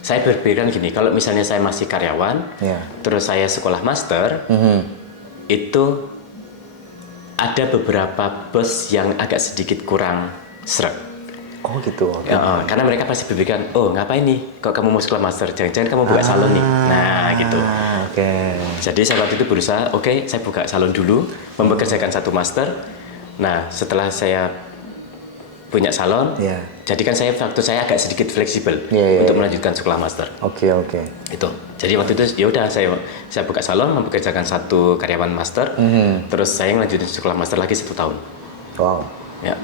saya berpikiran gini, kalau misalnya saya masih karyawan, Ya. terus saya sekolah master, itu ada beberapa bos yang agak sedikit kurang sreg. Oh gitu. Oke. Ya, karena mereka pasti berpikiran, oh ngapain nih, kok kamu mau sekolah master, jangan-jangan kamu buka salon nih. Nah gitu. Oke. Jadi saya waktu itu berusaha, oke, saya buka salon dulu, mempekerjakan satu master. Nah setelah saya punya salon, Ya. jadi kan waktu saya agak sedikit fleksibel Ya, untuk melanjutkan sekolah master. Oke. Itu. Jadi waktu itu ya udah saya buka salon, mempekerjakan satu karyawan master, terus saya ngelanjutin sekolah master lagi 1 tahun. Wow. Ya.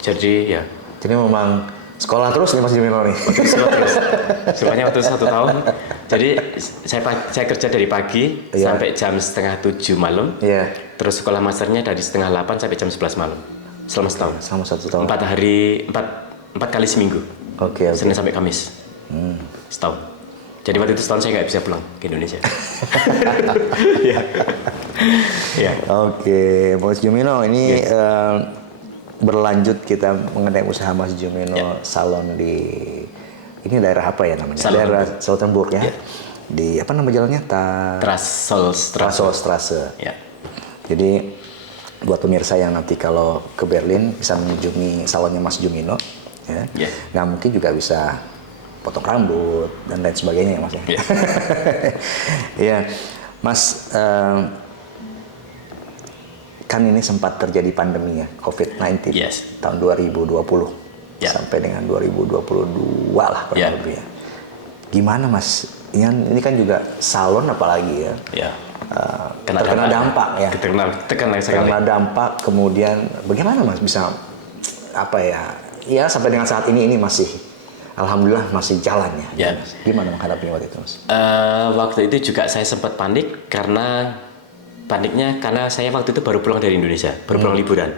Jadi ya. Jadi memang sekolah terus nih Mas Jumino nih. Terus semuanya waktu 1 tahun. Jadi saya kerja dari pagi Iya. sampai jam 6:30 malam. Iya. Terus sekolah masternya dari 7:30 sampai jam 11 malam. Selama setahun. Sama 1 tahun. 4 hari, 4 kali seminggu. Oke. Senin sampai Kamis. Setahun. Jadi waktu itu setahun saya nggak bisa pulang ke Indonesia. Iya. Iya. Oke, Mas Jumino ini berlanjut kita mengenai usaha Mas Jumino salon di ini daerah apa ya namanya? Daerah Charlottenburg ya. Di apa nama jalannya? Trassolstrasse. Ya. Jadi buat pemirsa yang nanti kalau ke Berlin bisa mengunjungi salonnya Mas Jumino ya. Ya. Nah, mungkin juga bisa potong rambut dan lain sebagainya ya Mas ya. Ya. Iya. Mas kan ini sempat terjadi pandemi ya, COVID-19 Yes. tahun 2020 Ya. sampai dengan 2022 lah kurang Ya. lebih ya. Gimana Mas? Ini kan juga salon apalagi ya. Ya. Terkena dampak ya. Terkena sekali. Terkena dampak, kemudian bagaimana Mas bisa apa ya? Ya sampai dengan saat ini masih alhamdulillah masih jalan ya. Ya. Mas. Gimana menghadapi waktu itu Mas? Waktu itu juga saya sempat panik karena saya waktu itu baru pulang dari Indonesia, baru pulang liburan.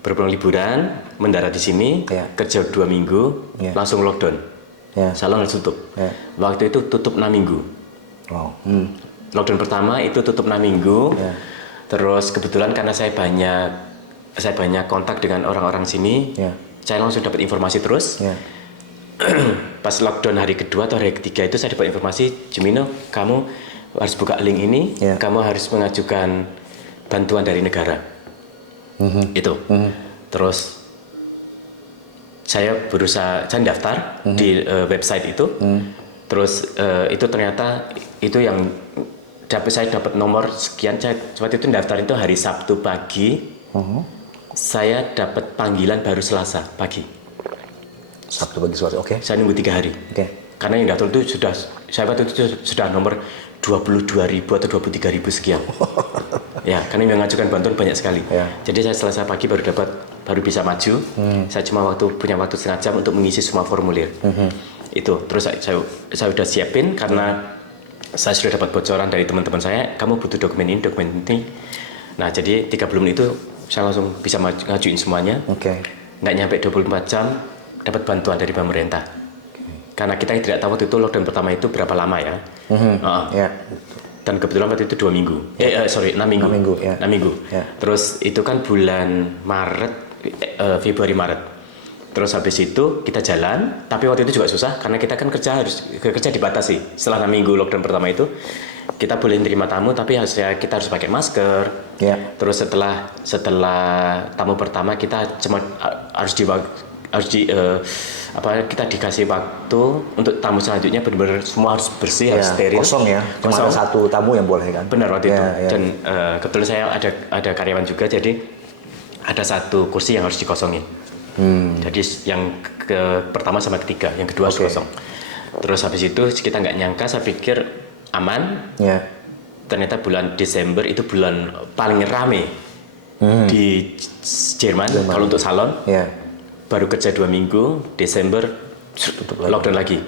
Baru pulang liburan, mendarat di sini, Ya. kerja 2 minggu, Ya. langsung lockdown. Ya. Salon harus tutup. Ya. Waktu itu tutup 6 minggu. Wow. Lockdown pertama itu tutup 6 minggu. Ya. Terus kebetulan karena saya banyak kontak dengan orang-orang sini, Ya. saya langsung dapat informasi terus. Ya. Pas lockdown hari kedua atau hari ketiga itu saya dapat informasi, Jumino, kamu harus buka link ini, Ya. kamu harus mengajukan bantuan dari negara. Itu. Terus saya daftar di website itu. Terus itu ternyata itu yang saya dapat nomor sekian. Waktu itu daftar itu hari Sabtu pagi. Saya dapat panggilan baru Selasa pagi. Sabtu pagi Selasa. Oke. Saya nunggu 3 hari. Oke. Karena yang daftar itu saya waktu itu sudah nomor 22.000 atau 23.000 sekian. Ya, karena yang mengajukan bantuan banyak sekali. Ya. Jadi saya Selasa pagi baru bisa maju. Saya cuma punya waktu setengah jam untuk mengisi semua formulir. Itu. Terus saya sudah siapin karena saya sudah dapat bocoran dari teman-teman saya, kamu butuh dokumen ini. Nah, jadi 3 bulan itu saya langsung bisa ngajuin semuanya. Oke. Nggak nyampe 24 jam dapat bantuan dari pemerintah. Karena kita tidak tahu waktu itu lockdown pertama itu berapa lama ya. Ya. Dan kebetulan waktu itu 2 minggu. 6 minggu. 6 minggu, ya. 6 minggu. Ya. Terus itu kan bulan Februari Maret. Terus habis itu kita jalan, tapi waktu itu juga susah karena kita kan kerja dibatasi. Setelah 6 minggu lockdown pertama itu, kita boleh nerima tamu tapi kita harus pakai masker. Ya. Terus setelah tamu pertama kita cuma kita dikasih waktu untuk tamu selanjutnya benar-benar semua harus bersih, harus steril. Kosong ya. Cuma ada satu tamu yang boleh kan. Benar waktu itu. Ya. Dan kebetulan saya ada karyawan juga, jadi ada satu kursi yang harus dikosongin. Jadi yang pertama sama ketiga, yang kedua harus kosong. Terus habis itu kita nggak nyangka, saya pikir aman. Ya. Ternyata bulan Desember itu bulan paling rame di Jerman kalau untuk salon. Ya. Baru kerja 2 minggu, Desember lockdown lagi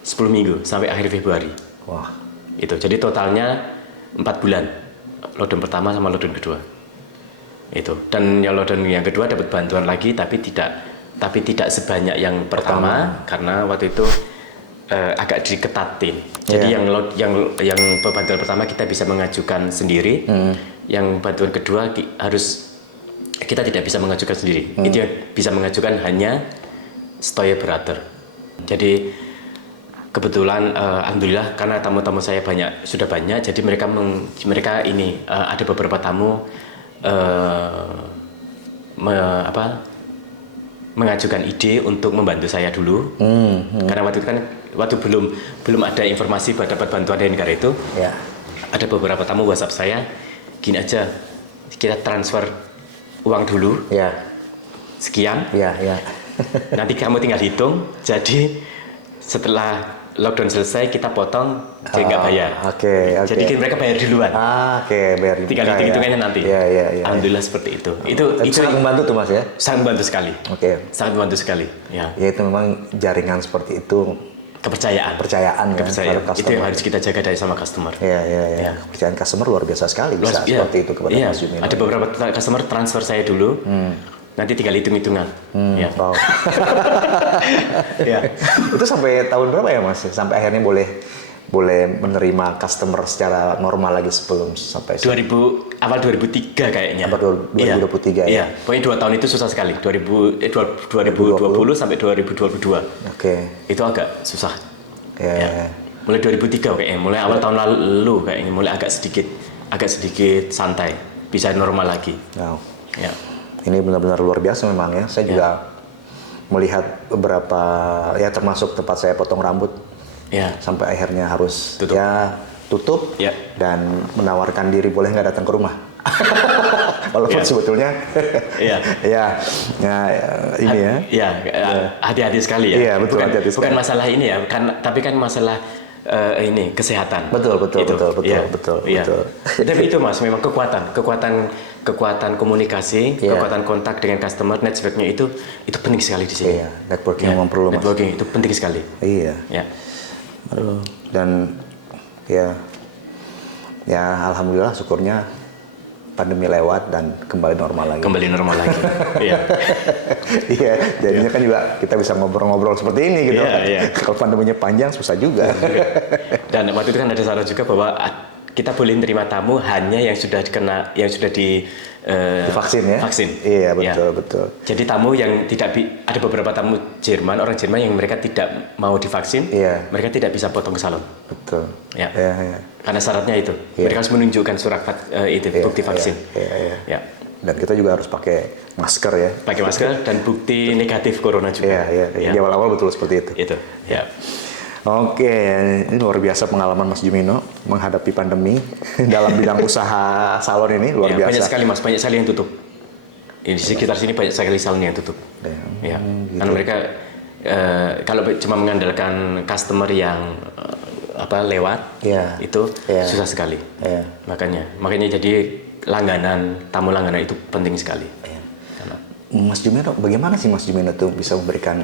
10 minggu sampai akhir Februari. Wah. Itu jadi totalnya 4 bulan lockdown pertama sama lockdown kedua. Itu. Dan yang lockdown yang kedua dapat bantuan lagi tapi tidak sebanyak yang pertama karena waktu itu agak diketatin. Jadi yang bantuan pertama kita bisa mengajukan sendiri. Yang bantuan kedua kita tidak bisa mengajukan sendiri. Itu yang bisa mengajukan hanya Steuerberater. Jadi kebetulan alhamdulillah karena tamu-tamu saya sudah banyak, jadi mereka ini ada beberapa tamu mengajukan ide untuk membantu saya dulu. Karena waktu belum ada informasi dapat bantuan dari negara itu. Ada beberapa tamu WhatsApp saya, gini aja, kita transfer uang dulu, sekian, nanti kamu tinggal hitung. Jadi setelah lockdown selesai kita potong, jadi nggak bayar. Jadi mereka bayar duluan. Bayar duluan. Tinggal hitung-hitungannya nanti. Alhamdulillah seperti itu. Itu sangat membantu tuh Mas ya. Sangat membantu sekali. Sangat membantu sekali. Ya itu memang jaringan seperti itu. Kepercayaan itu yang harus kita jaga dari sama customer. Kepercayaan customer luar biasa sekali bisa seperti itu kepada Mas Jumino. Ada beberapa customer transfer saya dulu, nanti tinggal hitung-hitungan. Wow. Itu sampai tahun berapa ya Mas? Sampai akhirnya boleh menerima customer secara normal lagi sebelum sampai awal 2003 kayaknya. Awal 2023 ya. Pokoknya 2 tahun itu susah sekali. 2020 sampai 2022. Itu agak susah. Mulai 2003 kayaknya, mulai awal tahun lalu kayaknya mulai agak sedikit santai, bisa normal lagi. Ini benar-benar luar biasa memang ya. Saya juga melihat beberapa termasuk tempat saya potong rambut. Sampai akhirnya harus tutup dan menawarkan diri boleh nggak datang ke rumah. Walaupun sebetulnya hati-hati sekali ya. Betul, bukan masalah ini ya, tapi kan masalah ini kesehatan. Betul. Tapi itu Mas, memang kekuatan komunikasi, kekuatan kontak dengan customer, networknya itu penting sekali di sini. Networking memang perlu Mas. Networking itu penting sekali. Dan alhamdulillah syukurnya pandemi lewat dan kembali normal lagi. Jadinya kan juga kita bisa ngobrol-ngobrol seperti ini gitu. Kalau pandeminya panjang susah juga. Dan waktu itu kan ada saran juga bahwa kita boleh menerima tamu hanya yang sudah divaksin ya. Vaksin. Betul. Jadi tamu yang ada beberapa tamu orang Jerman yang mereka tidak mau divaksin, mereka tidak bisa potong ke salon. Betul. Karena syaratnya itu, mereka harus menunjukkan surat bukti vaksin. Dan kita juga harus pakai masker ya. Pakai masker dan bukti negatif corona juga. Di awal-awal betul seperti itu. Oke, ini luar biasa pengalaman Mas Jumino menghadapi pandemi dalam bidang usaha salon ini luar biasa. Banyak sekali Mas, banyak sekali yang tutup. Di sekitar sini banyak sekali salon yang tutup. Gitu. Karena mereka kalau cuma mengandalkan customer yang lewat, itu susah sekali. Makanya jadi tamu langganan itu penting sekali. Mas Jumino, bagaimana sih Mas Jumino tuh bisa memberikan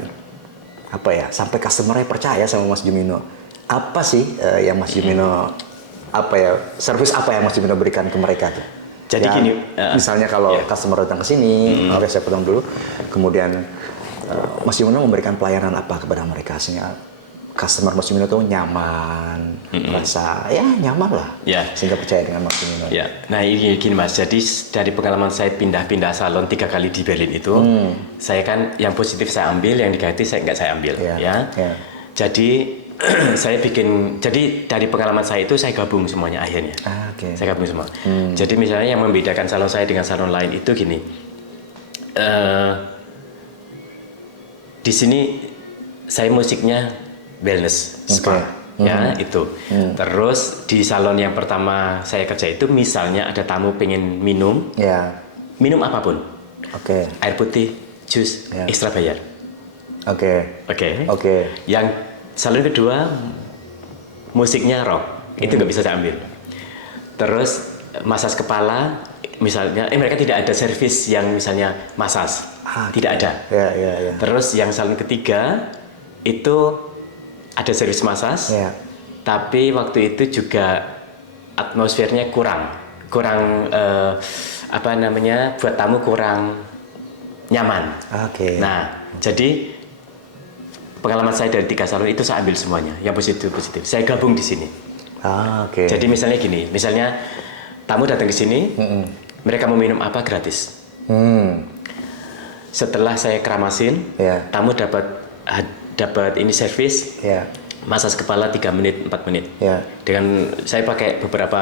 sampai customer-nya percaya sama Mas Jumino? Apa sih yang Mas Jumino servis apa yang Mas Jumino berikan ke mereka tuh? Jadi gini, misalnya kalau customer datang ke sini, saya potong dulu, kemudian Mas Jumino memberikan pelayanan apa kepada mereka sehingga customer Mas Jumino tuh nyaman, merasa nyaman lah, sehingga percaya dengan Mas Jumino. Nah ini gini Mas, jadi dari pengalaman saya pindah-pindah salon 3 kali di Berlin itu, saya kan yang positif saya ambil, yang negatif nggak saya ambil, Jadi jadi dari pengalaman saya itu saya gabung semuanya akhirnya. Saya gabung semua. Jadi misalnya yang membedakan salon saya dengan salon lain itu gini, di sini saya musiknya wellness spa, itu. Terus di salon yang pertama saya kerja itu misalnya ada tamu pengen minum apapun, air putih, jus, ekstra bayar. Yang salon kedua musiknya rock, itu nggak bisa saya ambil. Terus masas kepala, misalnya mereka tidak ada servis yang misalnya masas, tidak ada. Terus yang salon ketiga itu ada servis masas, tapi waktu itu juga atmosfernya kurang kurang apa namanya, buat tamu kurang nyaman. Oke. Nah, jadi pengalaman saya dari 3 salon itu saya ambil semuanya, yang positif. Saya gabung di sini. Oke. Jadi misalnya gini, misalnya tamu datang ke sini, mereka mau minum apa gratis. Setelah saya keramasin, Ya. tamu dapat ini servis, Ya. masas kepala 3 menit, 4 menit. Ya. Dengan saya pakai beberapa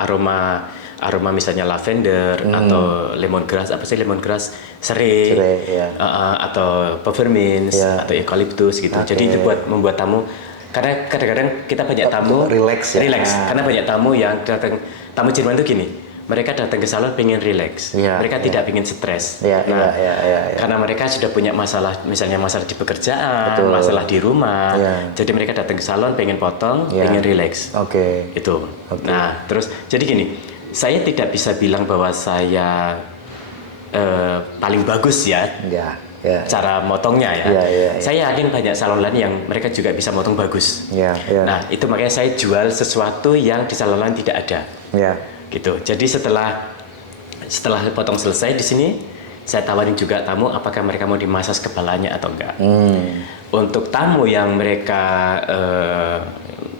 aroma misalnya lavender atau lemongrass, apa sih lemongrass, serai, ya. atau peppermint Ya. atau eucalyptus gitu. Oke. Jadi itu buat membuat tamu, karena kadang-kadang kita banyak tamu Relax ya. karena banyak tamu yang datang, tamu Jerman itu gini, mereka datang ke salon pengen relax, Ya, mereka tidak pengen stres. Ya, ya. Karena mereka sudah punya masalah, misalnya masalah di pekerjaan, Betul. masalah di rumah, Ya. jadi mereka datang ke salon pengen potong, Ya. pengen relax. Oke. Itu. Oke. Nah, terus jadi gini, saya tidak bisa bilang bahwa saya paling bagus ya Ya. cara motongnya ya. Ya. Saya yakin banyak salon lain yang mereka juga bisa motong bagus. Ya. Nah, itu makanya saya jual sesuatu yang di salon lain tidak ada. Ya. Gitu. Jadi setelah potong selesai di sini, saya tawarin juga tamu apakah mereka mau dimasas kepalanya atau enggak. Untuk tamu yang mereka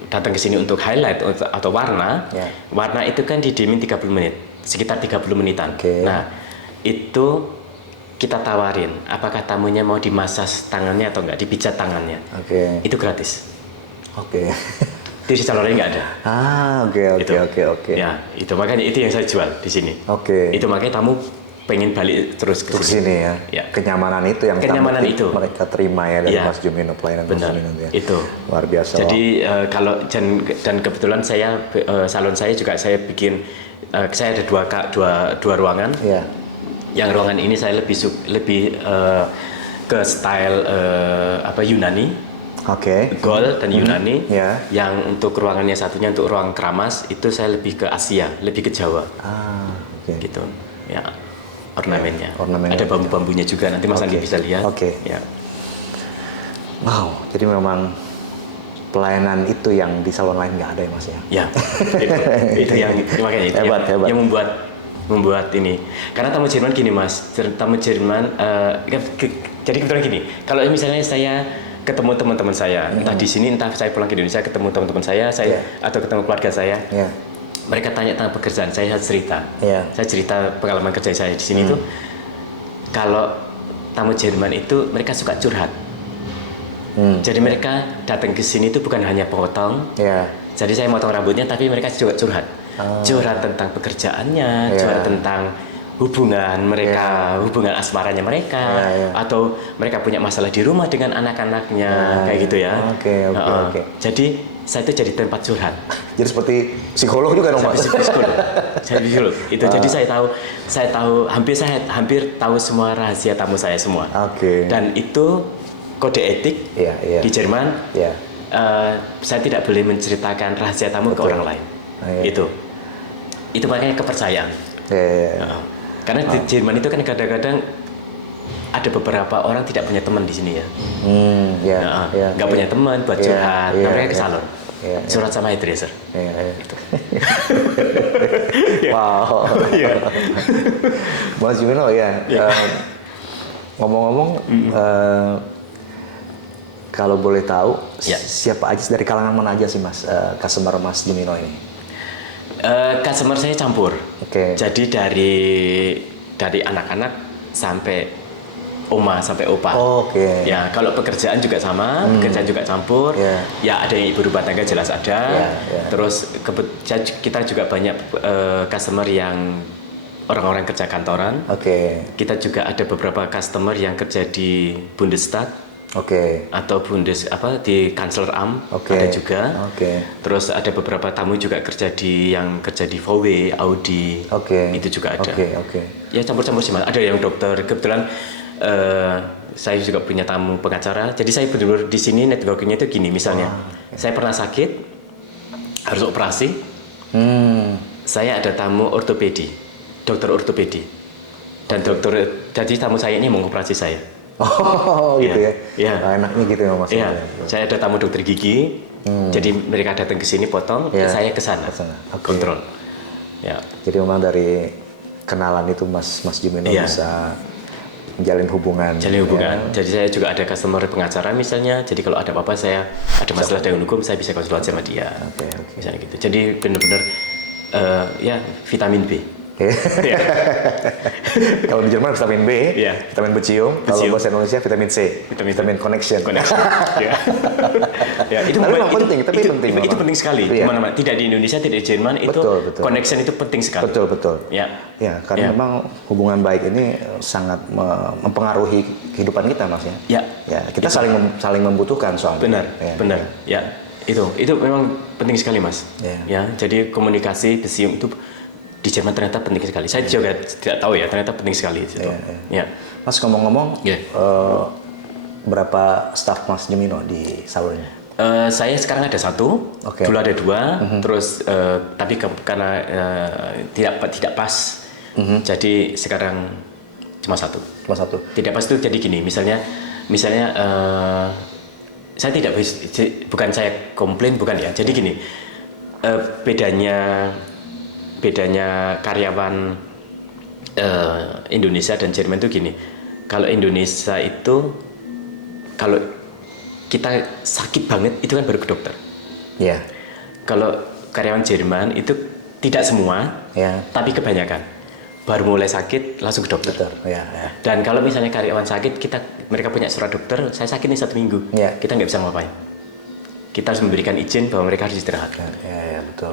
datang ke sini untuk highlight atau warna, Ya. warna itu kan didiemin 30 menit, sekitar 30 menitan. Oke. Nah, itu kita tawarin apakah tamunya mau dimasas tangannya atau enggak, dipijat tangannya. Oke. Itu gratis. Oke. Di salon lain nggak ada. Oke. Itu. Oke. Ya, itu makanya itu yang saya jual di sini. Oke. Itu makanya tamu pengen balik terus ke Ke sini. sini ya. Ya. Kenyamanan itu yang Kenyamanan itu. mereka terima ya dari Iya. Mas Jumino, pelayanan Benar. Mas Jumino ya. Itu. Luar biasa. Jadi kalau dan kebetulan saya salon saya juga saya bikin saya ada dua ruangan. Ya. Yang ruangan ini saya lebih ke style Yunani. Oke. Gold dan Yunani. Ya. Yang untuk ruangannya satunya untuk ruang keramas itu saya lebih ke Asia, lebih ke Jawa. Oke. Gitu. Ya. Ornamennya. Ornamennya. Ada bambu-bambunya juga, nanti Mas Andi Oke. bisa lihat. Oke. Ya. Wow, jadi memang pelayanan itu yang di salon lain nggak ada ya Mas ya? Ya. Itu yang makanya itu Hebat. yang membuat ini. Karena tamu Jerman gini Mas, tamu Jerman jadi kebetulan gini, kalau misalnya saya ketemu teman-teman saya, entah di sini, entah saya pulang ke Indonesia ketemu teman-teman saya atau ketemu keluarga saya, Ya. mereka tanya tentang pekerjaan saya cerita. Ya. Saya cerita pengalaman kerja saya di sini itu, kalau tamu Jerman itu mereka suka curhat. Jadi mereka datang ke sini itu bukan hanya potong. Ya. Jadi saya motong rambutnya, tapi mereka juga curhat. Curhat tentang pekerjaannya, curhat tentang hubungan mereka, hubungan asmaranya mereka, atau mereka punya masalah di rumah dengan anak-anaknya, kayak gitu ya. Oke. Jadi saya itu jadi tempat curhat. Jadi seperti psikolog juga dong Mas? Saya psikolog. Itu jadi saya tahu hampir tahu semua rahasia tamu saya semua. Oke. Dan itu kode etik di Jerman. Ya. Saya tidak boleh menceritakan rahasia tamu ke orang lain. Itu makanya kepercayaan. Ya. Karena di Jerman itu kan kadang-kadang ada beberapa orang tidak punya teman di sini ya. Nggak punya teman buat curhat. Nah, mereka ke salon. Curhat sama hairdresser. Gitu. Wow. Mas Jumino ya. Ngomong-ngomong, kalau boleh tahu, siapa aja dari kalangan mana aja sih Mas, customer Mas Jumino ini? Customer saya campur. Oke. Jadi dari anak-anak sampai oma sampai opa. Oke. Ya, kalau pekerjaan juga sama, pekerjaan juga campur. Ya, ada yang ibu rumah tangga jelas ada. Terus kita juga banyak customer yang orang-orang kerja kantoran. Oke. Kita juga ada beberapa customer yang kerja di Bundestag. Atau di Kanzleramt ada juga. Terus ada beberapa tamu juga yang kerja di VW, Audi. Itu juga ada. Ya campur-campur sih Mas. Ada yang dokter. Kebetulan saya juga punya tamu pengacara. Jadi saya benar-benar di sini networkingnya itu gini. Misalnya saya pernah sakit, harus operasi. Saya ada tamu ortopedi, dokter ortopedi. Dan jadi tamu saya ini mau operasi saya. Oh gitu ya. Iya. Enaknya gitu ya Mas. Iya. Saya ada tamu dokter gigi. Jadi mereka datang ke sini potong, saya ke sana. Kontrol. Ya. Jadi memang dari kenalan itu Mas Jumino Iya. bisa menjalin hubungan. Jalin hubungan. Ya. Jadi saya juga ada customer pengacara misalnya. Jadi kalau ada apa-apa saya ada masalah dengan hukum, saya bisa konsultasi sama dia. Oke. Misalnya gitu. Jadi benar-benar ya vitamin B. Ya. Kalau di Jerman vitamin B, Iya. vitamin becium. Kalau Becium. bahasa Indonesia vitamin C, vitamin connection. Ya. Ya, itu Tapi memang itu- penting, tapi itu, penting itu memang. penting sekali. Iya. Kemana-mana. Tidak di Indonesia, tidak di Jerman itu Betul. connection itu penting sekali. Betul. Ya. Ya, karena Ya. memang hubungan baik ini sangat mempengaruhi kehidupan kita, Mas ya. Ya. Ya, kita saling membutuhkan soalnya. Benar, Ya. benar. Ya, itu memang penting sekali, Mas. Ya. Ya, jadi komunikasi besium itu di Jerman ternyata penting sekali. Saya juga tidak tahu ya, ternyata penting sekali di situ. Ya. Mas ngomong-ngomong, Ya. berapa staf Mas Jumino di salonnya? Saya sekarang ada 1, Oke. dulu ada 2, terus tapi karena tidak pas, jadi sekarang cuma 1. Cuma 1. Tidak pas itu jadi gini, misalnya saya tidak bukan saya komplain, bukan ya. Jadi gini, bedanya karyawan Indonesia dan Jerman itu gini. Kalau Indonesia itu kalau kita sakit banget itu kan baru ke dokter. Iya. Kalau karyawan Jerman itu tidak semua, Ya. tapi kebanyakan baru mulai sakit langsung ke dokter. Betul. Ya. Dan kalau misalnya karyawan sakit, mereka punya surat dokter, saya sakit nih 1 minggu, Ya. kita nggak bisa ngapain. Kita harus memberikan izin bahwa mereka harus istirahat. Ya, betul.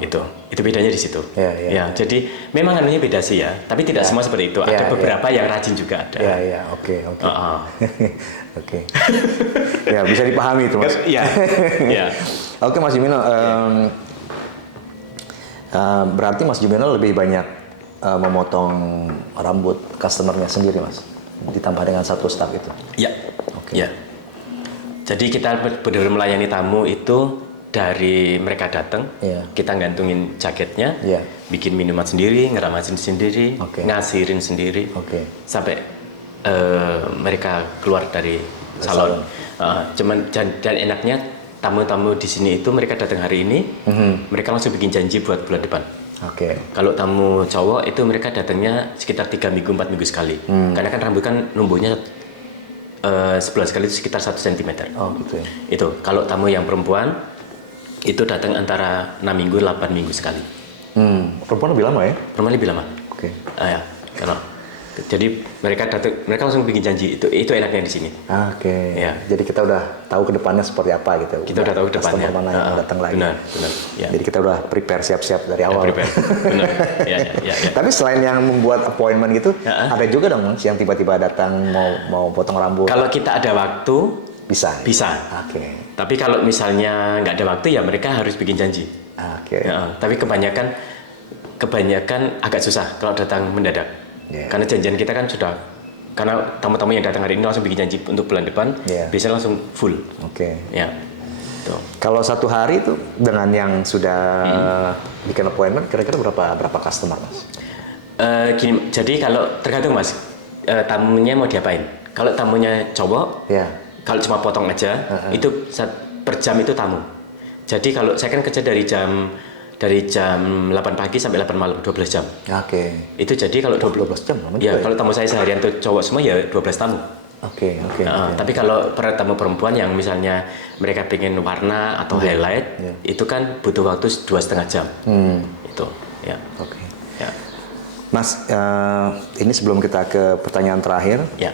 Itu bedanya di situ. Ya. Jadi memang anunya beda sih ya, tapi tidak semua seperti itu. Ya, Ada beberapa yang rajin juga ada. Ya, oke. Oke. Uh-uh. Ya, bisa dipahami itu, Mas. Iya, iya. Oke, Mas Jumino. Berarti Mas Jumino lebih banyak memotong rambut customernya sendiri, Mas, ditambah dengan 1 staff itu. Ya, Oke. ya. Jadi kita benar-benar melayani tamu itu dari mereka datang, Iya. kita gantungin jaketnya, Iya. bikin minuman sendiri, ngeramasin sendiri, Oke. ngasirin sendiri, Oke. sampai mereka keluar dari salon. Dan enaknya tamu-tamu di sini itu mereka datang hari ini, mereka langsung bikin janji buat bulan depan. Oke. Kalau tamu cowok itu mereka datangnya sekitar 3 minggu, 4 minggu sekali. Karena kan rambut kan numbuhnya sebulan sekali itu sekitar 1 cm. Oh, gitu ya. Itu kalau tamu yang perempuan itu datang antara 6 minggu, 8 minggu sekali. Perempuan lebih lama ya? Perempuan lebih lama. Oke. Ya, kalau jadi mereka langsung bikin janji. Itu enaknya di sini. Oke. Ya. Jadi kita udah tahu ke depannya seperti apa gitu. Kita udah tahu ke depannya. Customer mana yang mau datang lagi. Benar. Ya. Jadi kita udah prepare siap-siap dari awal. Prepare. Benar. Ya. Tapi selain yang membuat appointment gitu, Ya. ada juga dong Mas yang tiba-tiba datang mau potong rambut. Kalau kita ada waktu Bisa. bisa. Oke. Tapi kalau misalnya nggak ada waktu ya mereka harus bikin janji. Oke. Ya, tapi kebanyakan agak susah kalau datang mendadak. Yeah. Karena janjian kita kan sudah, karena tamu-tamu yang datang hari ini langsung bikin janji untuk bulan depan, Yeah. biasanya langsung full. Oke. Ya, tuh. Kalau 1 hari itu dengan yang sudah bikin appointment, kira-kira berapa customer, Mas? Gini, jadi kalau tergantung Mas, tamunya mau diapain. Kalau tamunya cowok, Ya. kalau cuma potong aja, itu per jam itu tamu. Jadi kalau saya kan kerja dari jam 8 pagi sampai 8 malam, 12 jam. Oke. Itu jadi kalau 12 jam, lama ya, juga ya? kalau tamu saya seharian tuh cowok semua ya 12 tamu. Oke. Tapi kalau para tamu perempuan yang misalnya mereka pengen warna atau highlight, itu kan butuh waktu 2,5 jam. Itu, ya. Oke. Ya. Mas, ini sebelum kita ke pertanyaan terakhir, Ya.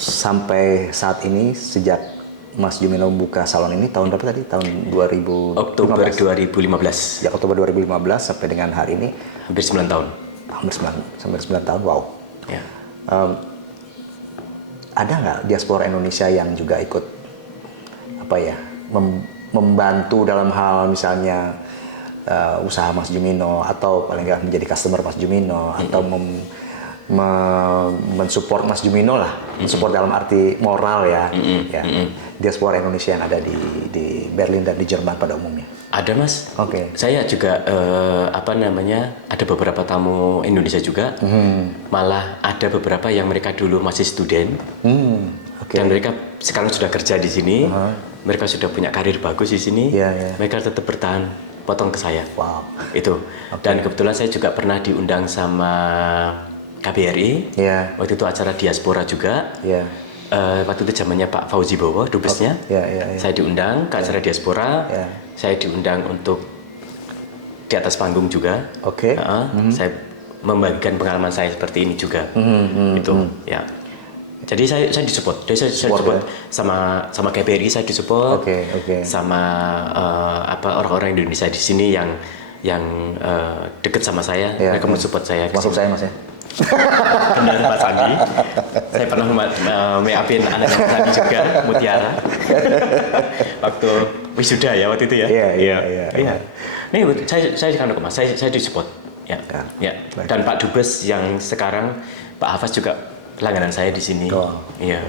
sampai saat ini sejak Mas Jumino buka salon ini tahun berapa tadi? Tahun 2015. Oktober 2015. Sejak Oktober 2015 sampai dengan hari ini Hampir 9 tahun. hampir 9 tahun. Wow. Ya. Ada nggak diaspora Indonesia yang juga ikut membantu dalam hal misalnya usaha Mas Jumino atau paling nggak menjadi customer Mas Jumino atau mensupport Mas Jumino lah, mensupport dalam arti moral ya, diaspora Indonesia yang ada di Berlin dan di Jerman pada umumnya. Ada Mas. Oke. Saya juga ada beberapa tamu Indonesia juga. Malah ada beberapa yang mereka dulu masih student. Oke. Dan mereka sekarang sudah kerja di sini. Mereka sudah punya karir bagus di sini. Iya. Mereka tetap bertahan potong ke saya. Wow. Itu. Dan kebetulan saya juga pernah diundang sama KBRI. Iya. Waktu itu acara diaspora juga. Iya. Waktu itu zamannya Pak Fauzi Bowo, dubesnya. Iya. Saya diundang ke acara diaspora. Iya. Saya diundang untuk di atas panggung juga. Oke. Saya membagikan pengalaman saya seperti ini juga. Itu, ya. Jadi saya disupport. Jadi saya disupport ya? sama KBRI, saya disupport. Oke. Sama orang-orang Indonesia di sini yang deket sama saya, mereka mensupport saya. Masuk saya Mas ya. Benar Mas Andi. Saya pernah maafin anaknya Mas Andi juga, Mutiara. Waktu wisuda ya waktu itu ya. Iya. Nih saya kan Mas, saya disupport. Ya. Dan Pak Dubes yang sekarang Pak Hafaz juga langganan saya di sini. Iya.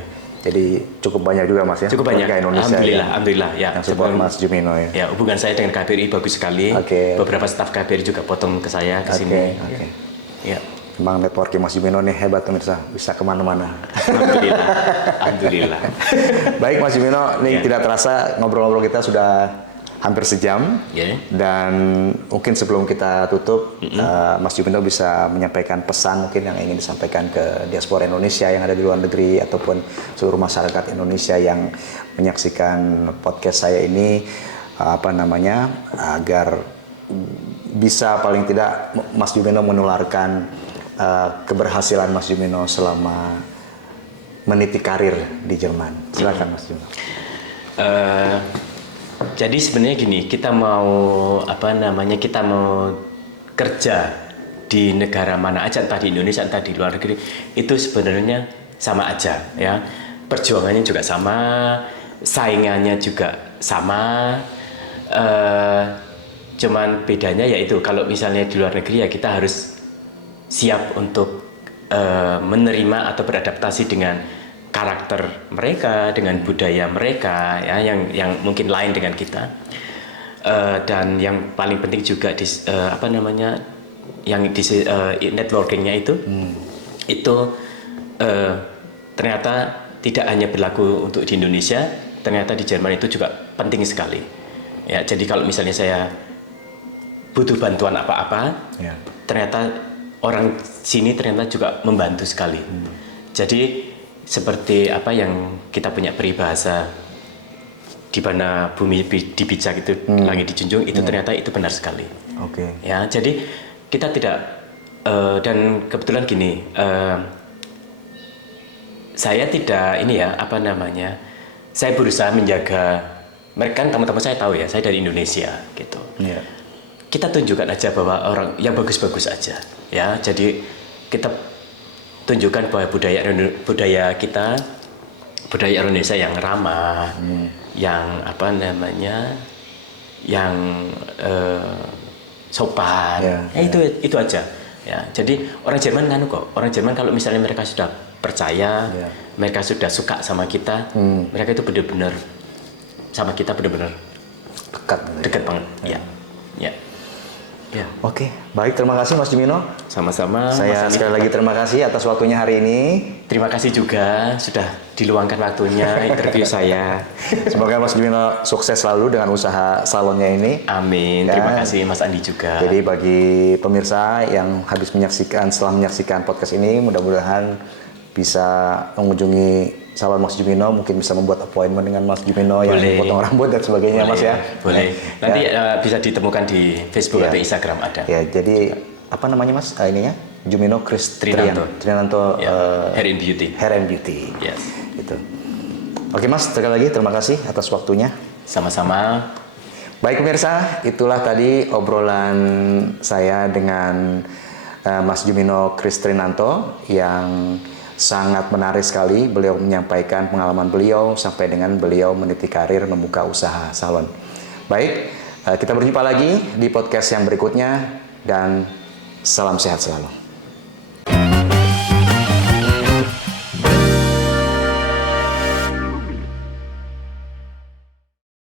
Jadi cukup banyak juga Mas ya. Cukup banyak. Indonesia Alhamdulillah ya. Yang support Mas Jumino ya. Ya, hubungan saya dengan KBRI bagus sekali. Beberapa staf KBRI juga potong ke saya ke sini. Ya. Emang networking Mas Jumino nih hebat pemirsa, bisa kemana-mana. Alhamdulillah. Baik Mas Jumino, nih tidak terasa ngobrol-ngobrol kita sudah hampir sejam. Dan mungkin sebelum kita tutup, Mas Jumino bisa menyampaikan pesan mungkin yang ingin disampaikan ke diaspora Indonesia yang ada di luar negeri ataupun seluruh masyarakat Indonesia yang menyaksikan podcast saya ini, agar bisa paling tidak Mas Jumino menularkan keberhasilan Mas Jumino selama meniti karir di Jerman. Silakan Mas Jumino. Jadi sebenarnya gini, kita mau kerja di negara mana aja, entah di Indonesia entah di luar negeri, itu sebenarnya sama aja ya. Perjuangannya juga sama, saingannya juga sama. Cuman bedanya yaitu kalau misalnya di luar negeri ya kita harus siap untuk menerima atau beradaptasi dengan karakter mereka, dengan budaya mereka ya yang mungkin lain dengan kita. Dan yang paling penting juga di networkingnya itu ternyata tidak hanya berlaku untuk di Indonesia, ternyata di Jerman itu juga penting sekali. Ya, jadi kalau misalnya saya butuh bantuan apa-apa, ternyata orang sini ternyata juga membantu sekali. Jadi seperti apa yang kita punya peribahasa, di mana bumi dipijak itu langit dijunjung, itu ternyata itu benar sekali. Ya, jadi kita tidak dan kebetulan gini, saya tidak saya berusaha menjaga mereka, kan teman-teman saya tahu ya, saya dari Indonesia gitu. Kita tunjukkan aja bahwa orang yang bagus-bagus aja ya. Jadi kita tunjukkan bahwa budaya kita, budaya Indonesia yang ramah, yang yang sopan. Itu aja ya. Jadi orang Jerman orang Jerman kalau misalnya mereka sudah percaya, mereka sudah suka sama kita, mereka itu benar-benar sama kita benar-benar dekat banget. Ya. Oke, baik, terima kasih Mas Jumino. Sama-sama. Saya sekali lagi terima kasih atas waktunya hari ini. Terima kasih juga sudah diluangkan waktunya interview saya. Semoga Mas Jumino sukses selalu dengan usaha salonnya ini. Amin. Terima kasih Mas Andi juga. Jadi bagi pemirsa yang setelah menyaksikan podcast ini, mudah-mudahan bisa mengunjungi salon Mas Jumino, mungkin bisa membuat appointment dengan Mas Jumino yang potong rambut dan sebagainya. Mas ya. Boleh. Nanti bisa ditemukan di Facebook atau Instagram ada. Ya, jadi apa namanya Mas ininya? Jumino Trinanto Hair and Beauty. Hair and Beauty. Yes. Gitu. Oke Mas, sekali lagi terima kasih atas waktunya. Sama-sama. Baik pemirsa, itulah tadi obrolan saya dengan Mas Jumino Trinanto yang sangat menarik sekali. Beliau menyampaikan pengalaman beliau sampai dengan beliau meniti karir membuka usaha salon. Baik, kita berjumpa lagi di podcast yang berikutnya dan salam sehat selalu.